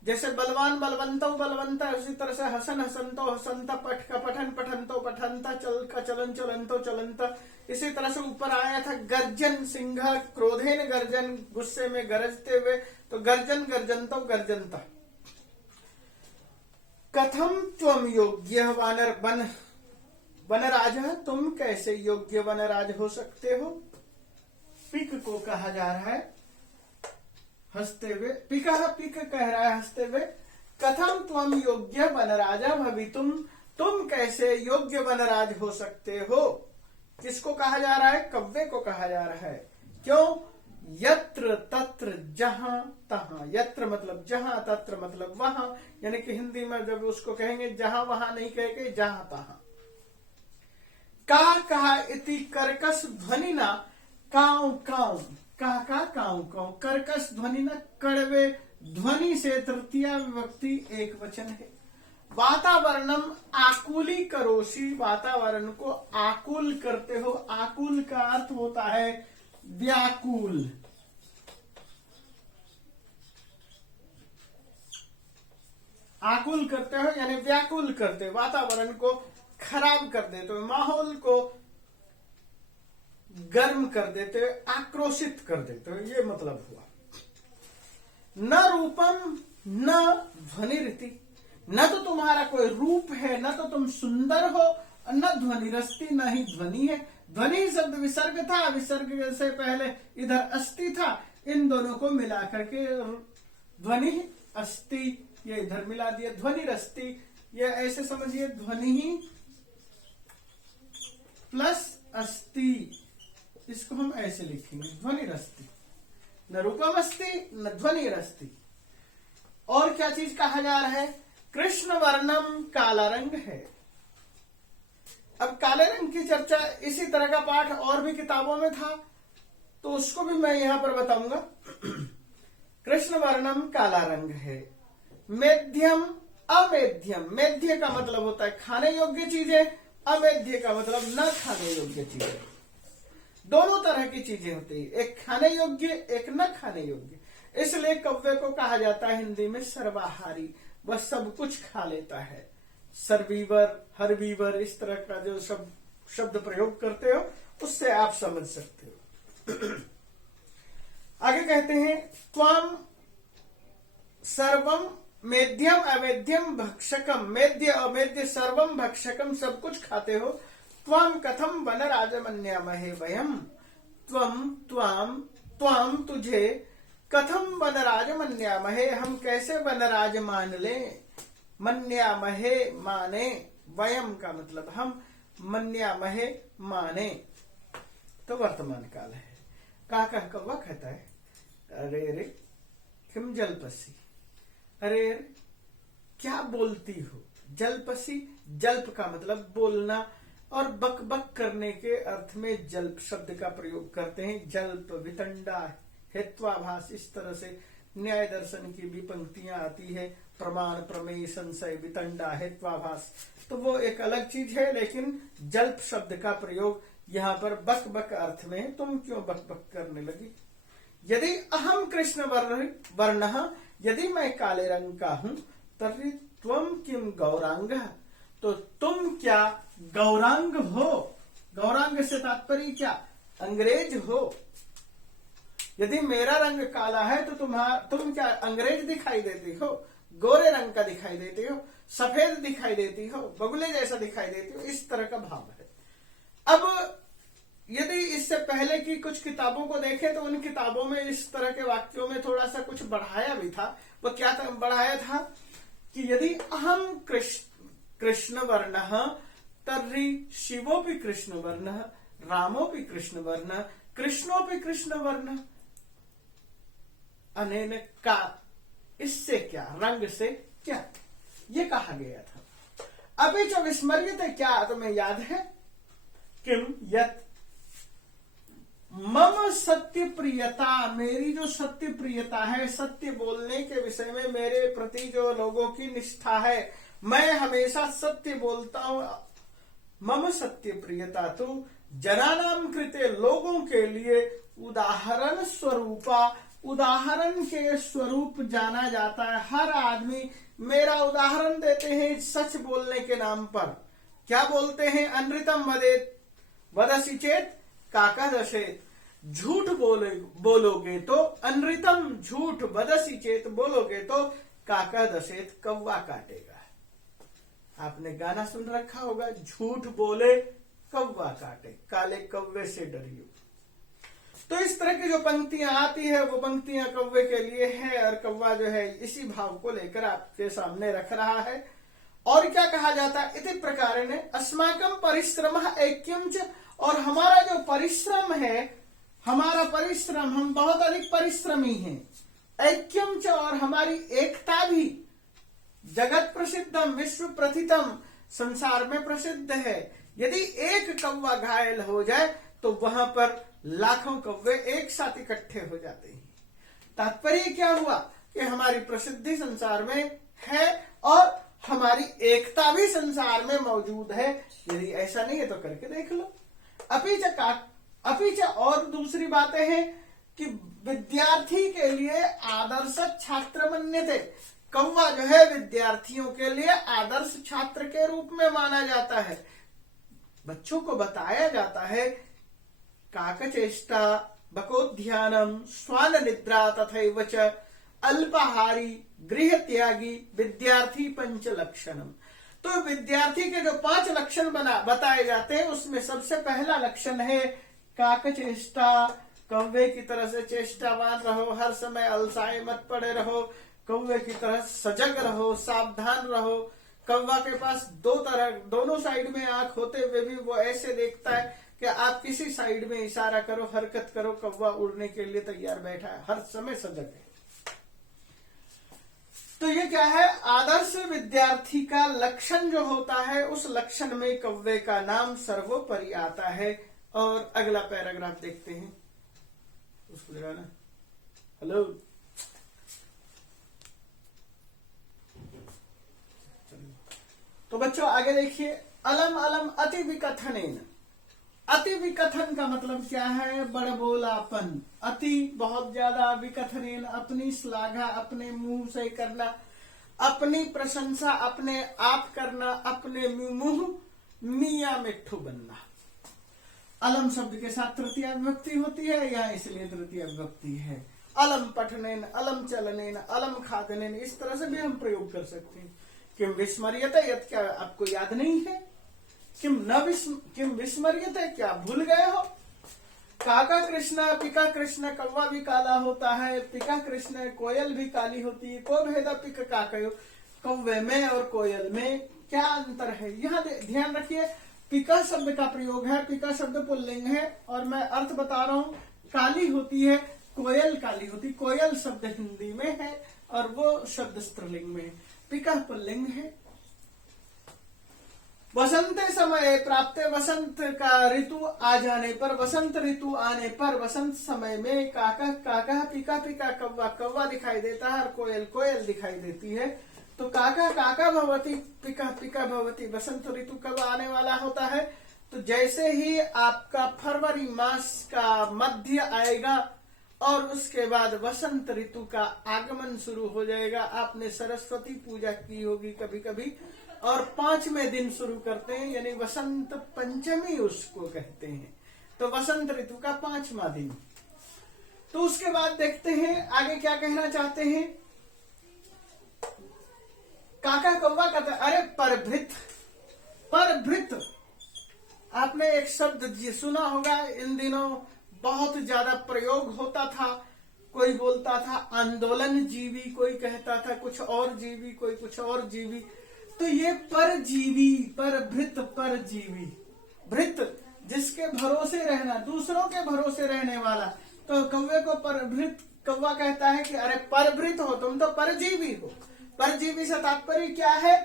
जैसे बलवान बलवंतो बलवंता, उसी तरह से हसन हसंतो हसंता, पठ का पठन पठंतो पठंता, चल का चलन चलंतो चलंता। इसी तरह से ऊपर आया था गर्जन सिंह, क्रोधेन गर्जन गुस्से में गरजते हुए, तो गर्जन गर्जनतो गर्जनता। कथम त्वम योग्य वानर वनराज, तुम कैसे योग्य वनराज हो सकते हो? पिक को कहा जा रहा है हंसते हुए, पिक कह रहा है हंसते हुए। कथम त्वम योग्य वनराजा भवितुम, तुम कैसे योग्य वनराज हो सकते हो? किसको कहा जा रहा है? कव्वे को कहा जा रहा है। क्यों? यत्र तत्र जहां तहां, यत्र मतलब जहां, तत्र मतलब वहां, यानी कि हिंदी में जब उसको कहेंगे जहां वहां नहीं कहेंगे, जहां तहां। का कहा इति कर्कश ध्वनि ना काऊ काऊ, का काऊ काऊ, कर्कश ध्वनि न कड़वे ध्वनि से तृतीया विभक्ति एक वचन है। वातावरणम आकुली करोशी, वातावरण को आकुल करते हो। आकुल का अर्थ होता है व्याकुल। आकुल करते हो यानी व्याकुल करते हो, वातावरण को खराब कर देते हो, माहौल को गर्म कर देते हो, आक्रोशित कर देते हो, ये मतलब हुआ। न रूपम न ध्वनि रीति, न तो तुम्हारा कोई रूप है, न तो तुम सुंदर हो, न ध्वनि रस्ती, न ही ध्वनि है। ध्वनि शब्द विसर्ग था, विसर्ग से पहले इधर अस्थि था, इन दोनों को मिला करके ध्वनि अस्थि ये इधर मिला दिया, ध्वनि रस्ती, ये ऐसे समझिए ध्वनि ही प्लस अस्थि, इसको हम ऐसे लिखेंगे ध्वनि रस्ती। न रूपम अस्ति न ध्वनि रस्ती। और क्या चीज कहा जा रहा है? कृष्ण वर्णम, काला रंग है। अब काले रंग की चर्चा इसी तरह का पाठ और भी किताबों में था, तो उसको भी मैं यहां पर बताऊंगा। कृष्ण वर्णम काला रंग है। मेध्यम अमेध्यम, मेध्य का मतलब होता है खाने योग्य चीजें, अमेध्य का मतलब न खाने योग्य चीजें। दोनों तरह की चीजें होती है, एक खाने योग्य एक न खाने योग्य। इसलिए कव्वे को कहा जाता है हिंदी में सर्वाहारी, वह सब कुछ खा लेता है। सर्वीवर, हरवीवर, इस तरह का जो शब्द प्रयोग करते हो उससे आप समझ सकते हो। आगे कहते हैं त्वाम सर्वम मेध्यम अवेद्यम भक्षकम, मेद्य अमेद्य सर्वम भक्षकम, सब कुछ खाते हो। त्वाम कथम वनराजमन्यामहे वयम, त्वाम तुझे, कथम वनराजमन्यामहे हम कैसे वनराज मान ले। मन्यामहे माने, वयम का मतलब हम, मन्यामहे माने, तो वर्तमान काल है। का कौवा कहता है अरे अरे किम जलपसी, अरे क्या बोलती हो। जलपसी, जल्प का मतलब बोलना, और बक बक करने के अर्थ में जल्प शब्द का प्रयोग करते हैं। जल्प, वितंडा, हेत्वाभास, इस तरह से न्याय दर्शन की भी पंक्तियां आती है। प्रमाण, प्रमेय, संशय, वितंडा, हेत्वाभास, तो वो एक अलग चीज है। लेकिन जल्प शब्द का प्रयोग यहाँ पर बक बक अर्थ में है। तुम क्यों बक बक करने लगी। यदि अहम कृष्ण वर्ण, यदि मैं काले रंग का हूं, तर्हि त्वम किम गौरांग, तो तुम क्या गौरांग हो। गौरांग से तात्पर्य क्या? अंग्रेज हो। यदि मेरा रंग काला है तो तुम क्या अंग्रेज दिखाई देती हो, गोरे रंग का दिखाई देती हो, सफेद दिखाई देती हो, बगुले जैसा दिखाई देती हो, इस तरह का भाव है। अब यदि इससे पहले की कुछ किताबों को देखें तो उन किताबों में इस तरह के वाक्यों में थोड़ा सा कुछ बढ़ाया भी था। वो क्या बढ़ाया था कि यदि अहम कृष्ण वर्ण तर्हि शिवोपि कृष्ण वर्ण, रामोपि कृष्ण वर्ण, कृष्णोपि कृष्ण वर्ण। अनेन का, इससे क्या, रंग से क्या, ये कहा गया था। अभी च विस्मर्यते, क्या तुम्हें याद है? किम यत मम सत्य प्रियता, मेरी जो सत्य प्रियता है, सत्य बोलने के विषय में मेरे प्रति जो लोगों की निष्ठा है, मैं हमेशा सत्य बोलता हूं। मम सत्य प्रियता तो जनानाम कृते, लोगों के लिए उदाहरण स्वरूपा, उदाहरण के स्वरूप जाना जाता है। हर आदमी मेरा उदाहरण देते हैं सच बोलने के नाम पर। क्या बोलते हैं? अनृतम वदेत वदसि चेत काका दशेत, झूठ बोलोगे तो अनृतम, झूठ, वदसि चेत बोलोगे तो काका दशेत, कौवा काटेगा। आपने गाना सुन रखा होगा, झूठ बोले कौवा काटे, काले कौवे से डरियो। तो इस तरह की जो पंक्तियां आती है वो पंक्तियां कौवे के लिए है, और कौवा जो है इसी भाव को लेकर आपके सामने रख रहा है। और क्या कहा जाता है? इति प्रकारेण अस्माकं परिश्रमः ऐक्यं च, और हमारा जो परिश्रम है, हमारा परिश्रम, हम बहुत अधिक परिश्रमी हैं। ऐक्यम च, और हमारी एकता भी, जगत प्रसिद्धम, विश्व प्रथितम, संसार में प्रसिद्ध है। यदि एक कौवा घायल हो जाए तो वहां पर लाखों कौवे एक साथ इकट्ठे हो जाते हैं। तात्पर्य क्या हुआ कि हमारी प्रसिद्धि संसार में है और हमारी एकता भी संसार में मौजूद है। यदि ऐसा नहीं है तो करके देख लो। अपिच और दूसरी बातें हैं कि विद्यार्थी के लिए आदर्श छात्र मन्यते, कौवा जो है विद्यार्थियों के लिए आदर्श छात्र के रूप में माना जाता है। बच्चों को बताया जाता है काकचेष्टा, बकोध्यानम, श्वान निद्रा तथैव च अल्पाहारी, गृह त्यागी, विद्यार्थी पंच लक्षणम। तो विद्यार्थी के जो 5 लक्षण बताए जाते हैं उसमें सबसे पहला लक्षण है काकचेष्टा, कौवे की तरह से चेष्टावान रहो, हर समय अलसाए मत पड़े रहो, कौवे की तरह सजग रहो, सावधान रहो। कौवा के पास दोनों साइड में आंख होते हुए भी वो ऐसे देखता है कि आप किसी साइड में इशारा करो, हरकत करो, कौवा उड़ने के लिए तैयार बैठा है, हर समय सजग है। तो ये क्या है? आदर्श विद्यार्थी का लक्षण जो होता है, उस लक्षण में कौवे का नाम सर्वोपरि आता है। और अगला पैराग्राफ देखते हैं, उसको जगाना। हेलो, तो बच्चों आगे देखिए, अलम अलम अति विकथनेन। अति विकथन का मतलब क्या है? बड़बोलापन। अति बहुत ज्यादा, विकथनेन अपनी श्लाघा अपने मुंह से करना, अपनी प्रशंसा अपने आप करना, अपने मुंह मियां मिट्ठू बनना। अलम शब्द के साथ तृतीया विभक्ति होती है, यहाँ इसलिए तृतीया विभक्ति है। अलम पठनेन, अलम चलनेन, अलम खादनेन, इस तरह से भी हम प्रयोग कर सकते हैं। किम विस्मर्यते, यत क्या आपको याद नहीं है? किम विस्मर्यते, क्या भूल गए हो? काका कृष्ण, पिका कृष्ण, कौवा भी काला होता है, पिका कृष्ण, कोयल भी काली होती है। को भेदा पिक काकयो, कौवे में और कोयल में क्या अंतर है? यहाँ ध्यान रखिए, पिका शब्द का प्रयोग है, पिका शब्द पुल्लिंग है, और मैं अर्थ बता रहा हूँ। काली होती है, कोयल काली होती। कोयल शब्द हिंदी में है और वो शब्द स्त्रीलिंग में है। पिका पुल्लिंग है। वसंत समय प्राप्त, वसंत का ऋतु आ जाने पर, वसंत ऋतु आने पर, वसंत समय में काका काका, पिका पिका, कौवा कौवा दिखाई देता है और कोयल कोयल दिखाई देती है। तो काका काका भवती, पिका पिका भवती। वसंत ऋतु कब आने वाला होता है? तो जैसे ही आपका फरवरी मास का मध्य आएगा और उसके बाद वसंत ऋतु का आगमन शुरू हो जाएगा। आपने सरस्वती पूजा की होगी कभी कभी, और 5वें दिन शुरू करते हैं, यानी वसंत पंचमी उसको कहते हैं। तो वसंत ऋतु का 5वां दिन। तो उसके बाद देखते हैं आगे क्या कहना चाहते हैं। काका कौवा कहता है, अरे परभृत, परभृत। आपने एक शब्द सुना होगा, इन दिनों बहुत ज्यादा प्रयोग होता था। कोई बोलता था आंदोलन जीवी, कोई कहता था कुछ और जीवी, कोई कुछ और जीवी। तो ये परजीवी, परभृत, परजीवी। भृत जिसके भरोसे रहना, दूसरों के भरोसे रहने वाला। तो कौवे को परभृत, कौवा कहता है कि अरे परभृत हो तुम, तो परजीवी हो। परजीवी से तात्पर्य क्या है?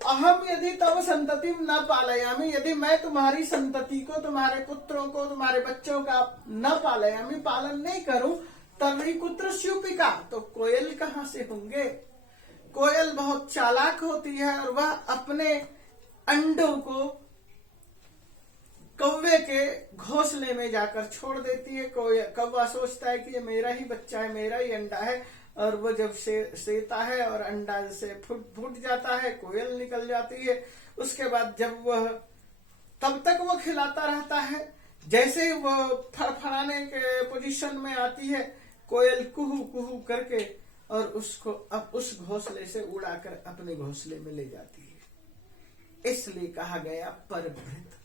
अहम यदि तव संतति न पालयामी, यदि मैं तुम्हारी संतति को, तुम्हारे पुत्रों को, तुम्हारे बच्चों का न पालयामी, पालन नहीं करूं, तभी कुत्र स्यूपिका, तो कोयल कहां से होंगे। कोयल बहुत चालाक होती है और वह अपने अंडों को कौवे के घोंसले में जाकर छोड़ देती है। कौवा सोचता है कि ये मेरा ही बच्चा है, मेरा ही अंडा है, और वो जब सेता है और अंडा से फूट जाता है, कोयल निकल जाती है। उसके बाद जब वह, तब तक वो खिलाता रहता है। जैसे ही वो फड़फड़ाने के पोजीशन में आती है, कोयल कुहू कुहू करके और उसको अब उस घोंसले से उड़ाकर अपने घोंसले में ले जाती है। इसलिए कहा गया परभृत।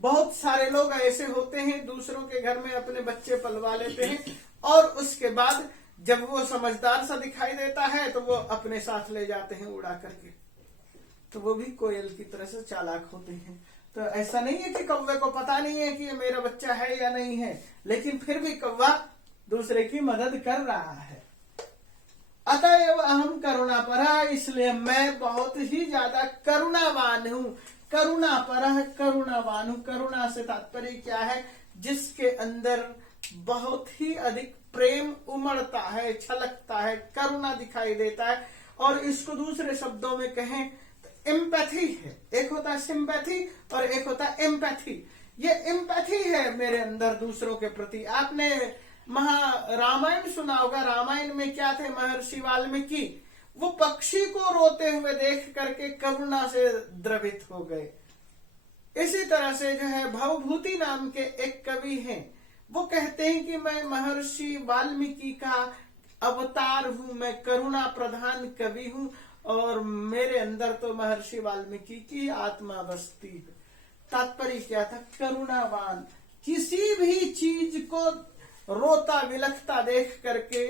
बहुत सारे लोग ऐसे होते हैं, दूसरों के घर में अपने बच्चे पलवा लेते हैं और उसके बाद जब वो समझदार सा दिखाई देता है तो वो अपने साथ ले जाते हैं उड़ा करके। तो वो भी कोयल की तरह से चालाक होते हैं। तो ऐसा नहीं है कि कौवे को पता नहीं है कि ये मेरा बच्चा है या नहीं है, लेकिन फिर भी कौवा दूसरे की मदद कर रहा है। अतएव अहम करुणापरा, इसलिए मैं बहुत ही ज्यादा करुणावान हूं। करुणापरा, करुणावान हूं। करुणा से तात्पर्य क्या है? जिसके अंदर बहुत ही अधिक प्रेम उमड़ता है, छलकता है, करुणा दिखाई देता है। और इसको दूसरे शब्दों में कहें तो एम्पैथी है। एक होता है सिंपैथी और एक होता है एम्पैथी। ये एम्पैथी है मेरे अंदर दूसरों के प्रति। आपने रामायण सुना होगा। रामायण में क्या थे महर्षि वाल्मीकि? वो पक्षी को रोते हुए देख करके करुणा से द्रवित हो गए। इसी तरह से जो है भवभूति नाम के एक कवि हैं, वो कहते हैं कि मैं महर्षि वाल्मीकि का अवतार हूं, मैं करुणा प्रधान कवि हूं और मेरे अंदर तो महर्षि वाल्मीकि की आत्मा बसती है। तात्पर्य क्या था? करुणावान। किसी भी चीज को रोता विलखता देख करके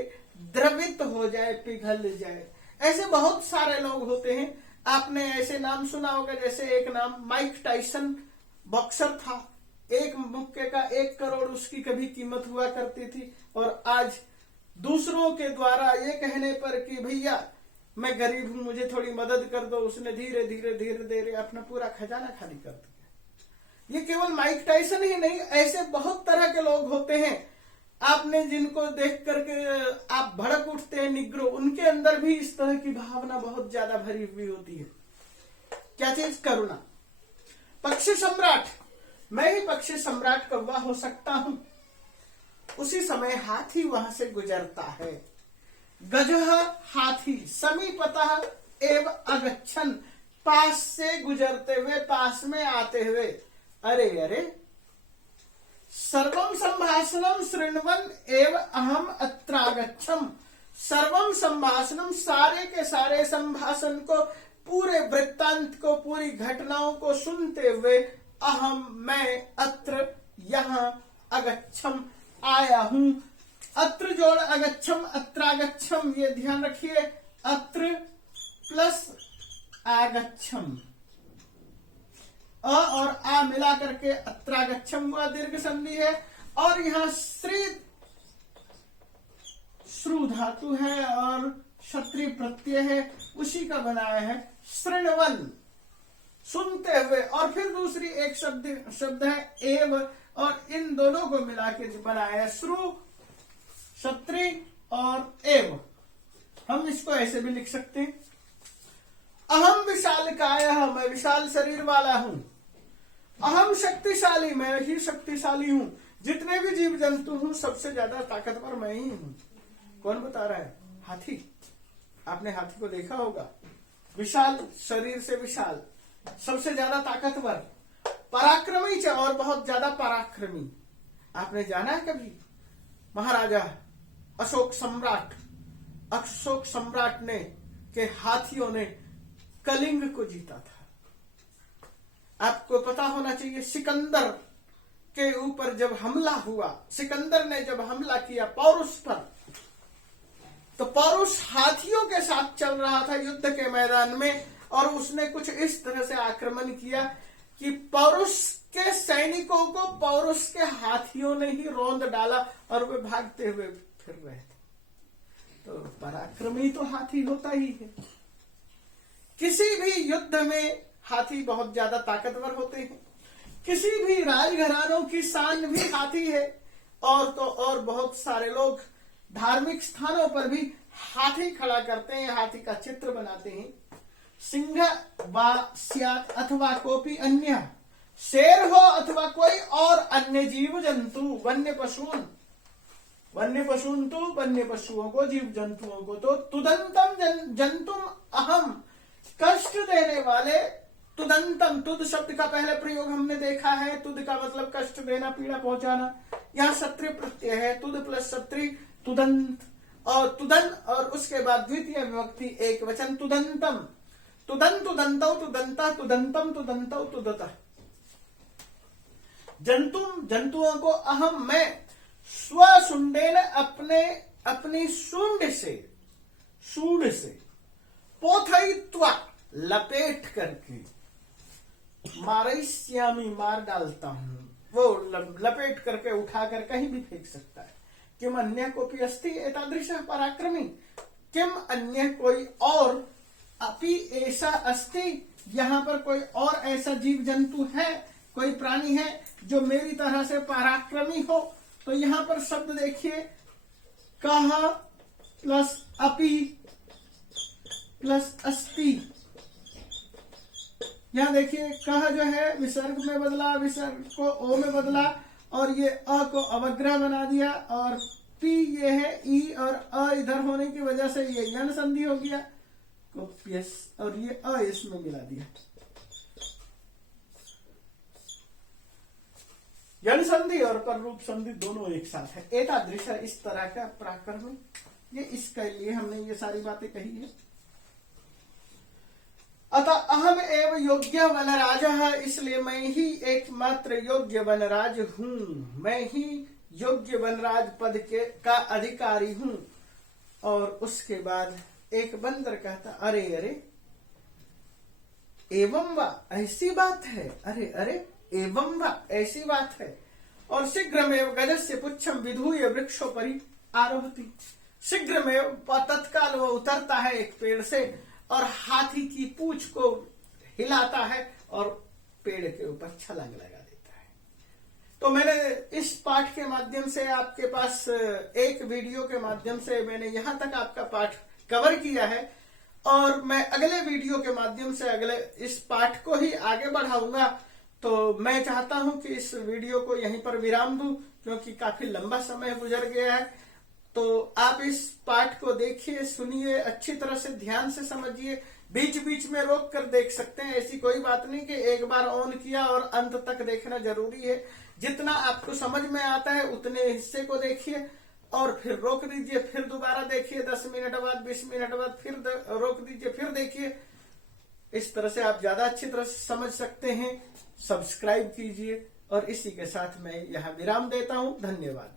द्रवित हो जाए, पिघल जाए। ऐसे बहुत सारे लोग होते हैं। आपने ऐसे नाम सुना होगा, जैसे एक नाम माइक टाइसन बॉक्सर था। एक मुक्के का 1 करोड़ उसकी कभी कीमत हुआ करती थी। और आज दूसरों के द्वारा ये कहने पर कि भैया मैं गरीब हूं, मुझे थोड़ी मदद कर दो, उसने धीरे धीरे धीरे धीरे अपना पूरा खजाना खाली कर दिया। ये केवल माइक टाइसन ही नहीं, ऐसे बहुत तरह के लोग होते हैं। आपने जिनको देख करके आप भड़क उठते हैं, निग्रो, उनके अंदर भी इस तरह की भावना बहुत ज्यादा भरी हुई होती है। क्या चीज? करुणा। पक्षी सम्राट, मैं ही पक्षी सम्राट कौवा हो सकता हूं। उसी समय हाथी वहां से गुजरता है। गजह हाथी समीपतः एव अगच्छन, पास से गुजरते हुए, पास में आते हुए। अरे अरे, सर्वम संभाषणम शृण्वन् एव अहम अत्रागच्छम। सर्वम संभाषणम, सारे के सारे संभाषण को, पूरे वृत्तांत को, पूरी घटनाओं को सुनते हुए अहम, मैं, अत्र, यहां, अगच्छम, आया हूं। अत्र जोड़ अगच्छम, अत्रागच्छम, ये ध्यान रखिए। अत्र प्लस आगच्छम, अ और आ मिला करके अत्रागच्छम हुआ, दीर्घ संधि है। और यहां श्रु धातु है और क्षत्रिय प्रत्यय है, उसी का बनाया है शृण्वन्, सुनते हुए। और फिर दूसरी एक शब्द है एव, और इन दोनों को मिला के बनाया है श्रु, क्षत्रिय और एव। हम इसको ऐसे भी लिख सकते हैं, अहम विशालकायः, मैं विशाल शरीर वाला हूं। अहम शक्तिशाली, मैं ही शक्तिशाली हूं। जितने भी जीव जंतु हूं, सबसे ज्यादा ताकतवर मैं ही हूं। कौन बता रहा है? हाथी। आपने हाथी को देखा होगा, विशाल शरीर से विशाल, सबसे ज्यादा ताकतवर, पराक्रमी और बहुत ज्यादा पराक्रमी। आपने जाना है कभी महाराजा अशोक सम्राट ने के हाथियों ने कलिंग को जीता था? आपको पता होना चाहिए, सिकंदर के ऊपर जब हमला हुआ, सिकंदर ने जब हमला किया पौरुष पर, तो पौरुष हाथियों के साथ चल रहा था युद्ध के मैदान में, और उसने कुछ इस तरह से आक्रमण किया कि पौरुष के सैनिकों को पौरुष के हाथियों ने ही रौंद डाला और वे भागते हुए फिर रहे थे। तो पराक्रमी तो हाथी होता ही है। किसी भी युद्ध में हाथी बहुत ज्यादा ताकतवर होते हैं। किसी भी राजघरानों की शान भी हाथी है। और तो और बहुत सारे लोग धार्मिक स्थानों पर भी हाथी खड़ा करते हैं, हाथी का चित्र बनाते हैं। सिंह वा स्यात् अथवा कोपी अन्य, शेर हो अथवा कोई और अन्य जीव जंतु, वन्य पशुओं को, जीव जंतुओं को, तो तुदंतम जंतुम अहम, कष्ट देने वाले, तुदंतम, तुद शब्द का पहले प्रयोग हमने देखा है। तुद का मतलब कष्ट देना, पीड़ा पहुंचाना। यहाँ सत्रि प्रत्यय है, तुद प्लस सत्रि, तुदंत, और तुदन, और उसके बाद द्वितीय विभक्ति एक वचन, तुदंतम, तुदन तुदंतौ तुदंता, तुदंतम तुदंतौ तुदतः। जंतुओं को अहम, मैं, स्वशुंडेन, अपनी सूंड से, पोथयित्वा, लपेट करके, मारयिष्यामि, मार डालता हूं। वो लपेट करके उठाकर कहीं भी फेंक सकता है। किम अन्य कोपि अस्ति एतादृशः पराक्रमी, किम अन्य कोई और, अपि ऐसा अस्ति, यहाँ पर कोई और ऐसा जीव जंतु है, कोई प्राणी है जो मेरी तरह से पराक्रमी हो। तो यहाँ पर शब्द देखिए, कह प्लस अपि प्लस अस्ति। यहाँ देखिए, कह जो है विसर्ग में बदला, विसर्ग को ओ में बदला, और ये अ को अवग्रह बना दिया, और पी ये है ई, और अ इधर होने की वजह से ये यन संधि हो गया, यस, और ये अ इसमें मिला दिया। यन संधि और पर रूप संधि दोनों एक साथ है। एतादृश, इस तरह का पराक्रम, ये इसके लिए हमने ये सारी बातें कही है। अतः अहम एव योग्य वनराज, इसलिए मैं ही एकमात्र योग्य वनराज हूं, मैं ही योग्य वनराज पद का अधिकारी हूं। और उसके बाद एक बंदर कहता, अरे अरे, एवं वा, ऐसी बात है, अरे अरे, एवं वा, ऐसी बात है। और शीघ्रमेव गजस्य पुच्छम विधूय वृक्षोपरि आरोहति, शीघ्रमेव, तत्काल वो उतरता है एक पेड़ से और हाथी की पूंछ को हिलाता है और पेड़ के ऊपर छलांग लगा देता है। तो मैंने इस पाठ के माध्यम से आपके पास, एक वीडियो के माध्यम से मैंने यहां तक आपका पाठ कवर किया है, और मैं अगले वीडियो के माध्यम से अगले इस पाठ को ही आगे बढ़ाऊंगा। तो मैं चाहता हूं कि इस वीडियो को यहीं पर विराम दूं, क्योंकि काफी लंबा समय गुजर गया है। तो आप इस पाठ को देखिए, सुनिए, अच्छी तरह से ध्यान से समझिए, बीच बीच में रोक कर देख सकते हैं, ऐसी कोई बात नहीं कि एक बार ऑन किया और अंत तक देखना जरूरी है। जितना आपको समझ में आता है उतने हिस्से को देखिए और फिर रोक दीजिए, फिर दोबारा देखिए, 10 मिनट बाद, 20 मिनट बाद फिर रोक दीजिए, फिर देखिए। इस तरह से आप ज्यादा अच्छी तरह से समझ सकते हैं। सब्सक्राइब कीजिए, और इसी के साथ मैं यहाँ विराम देता हूँ। धन्यवाद।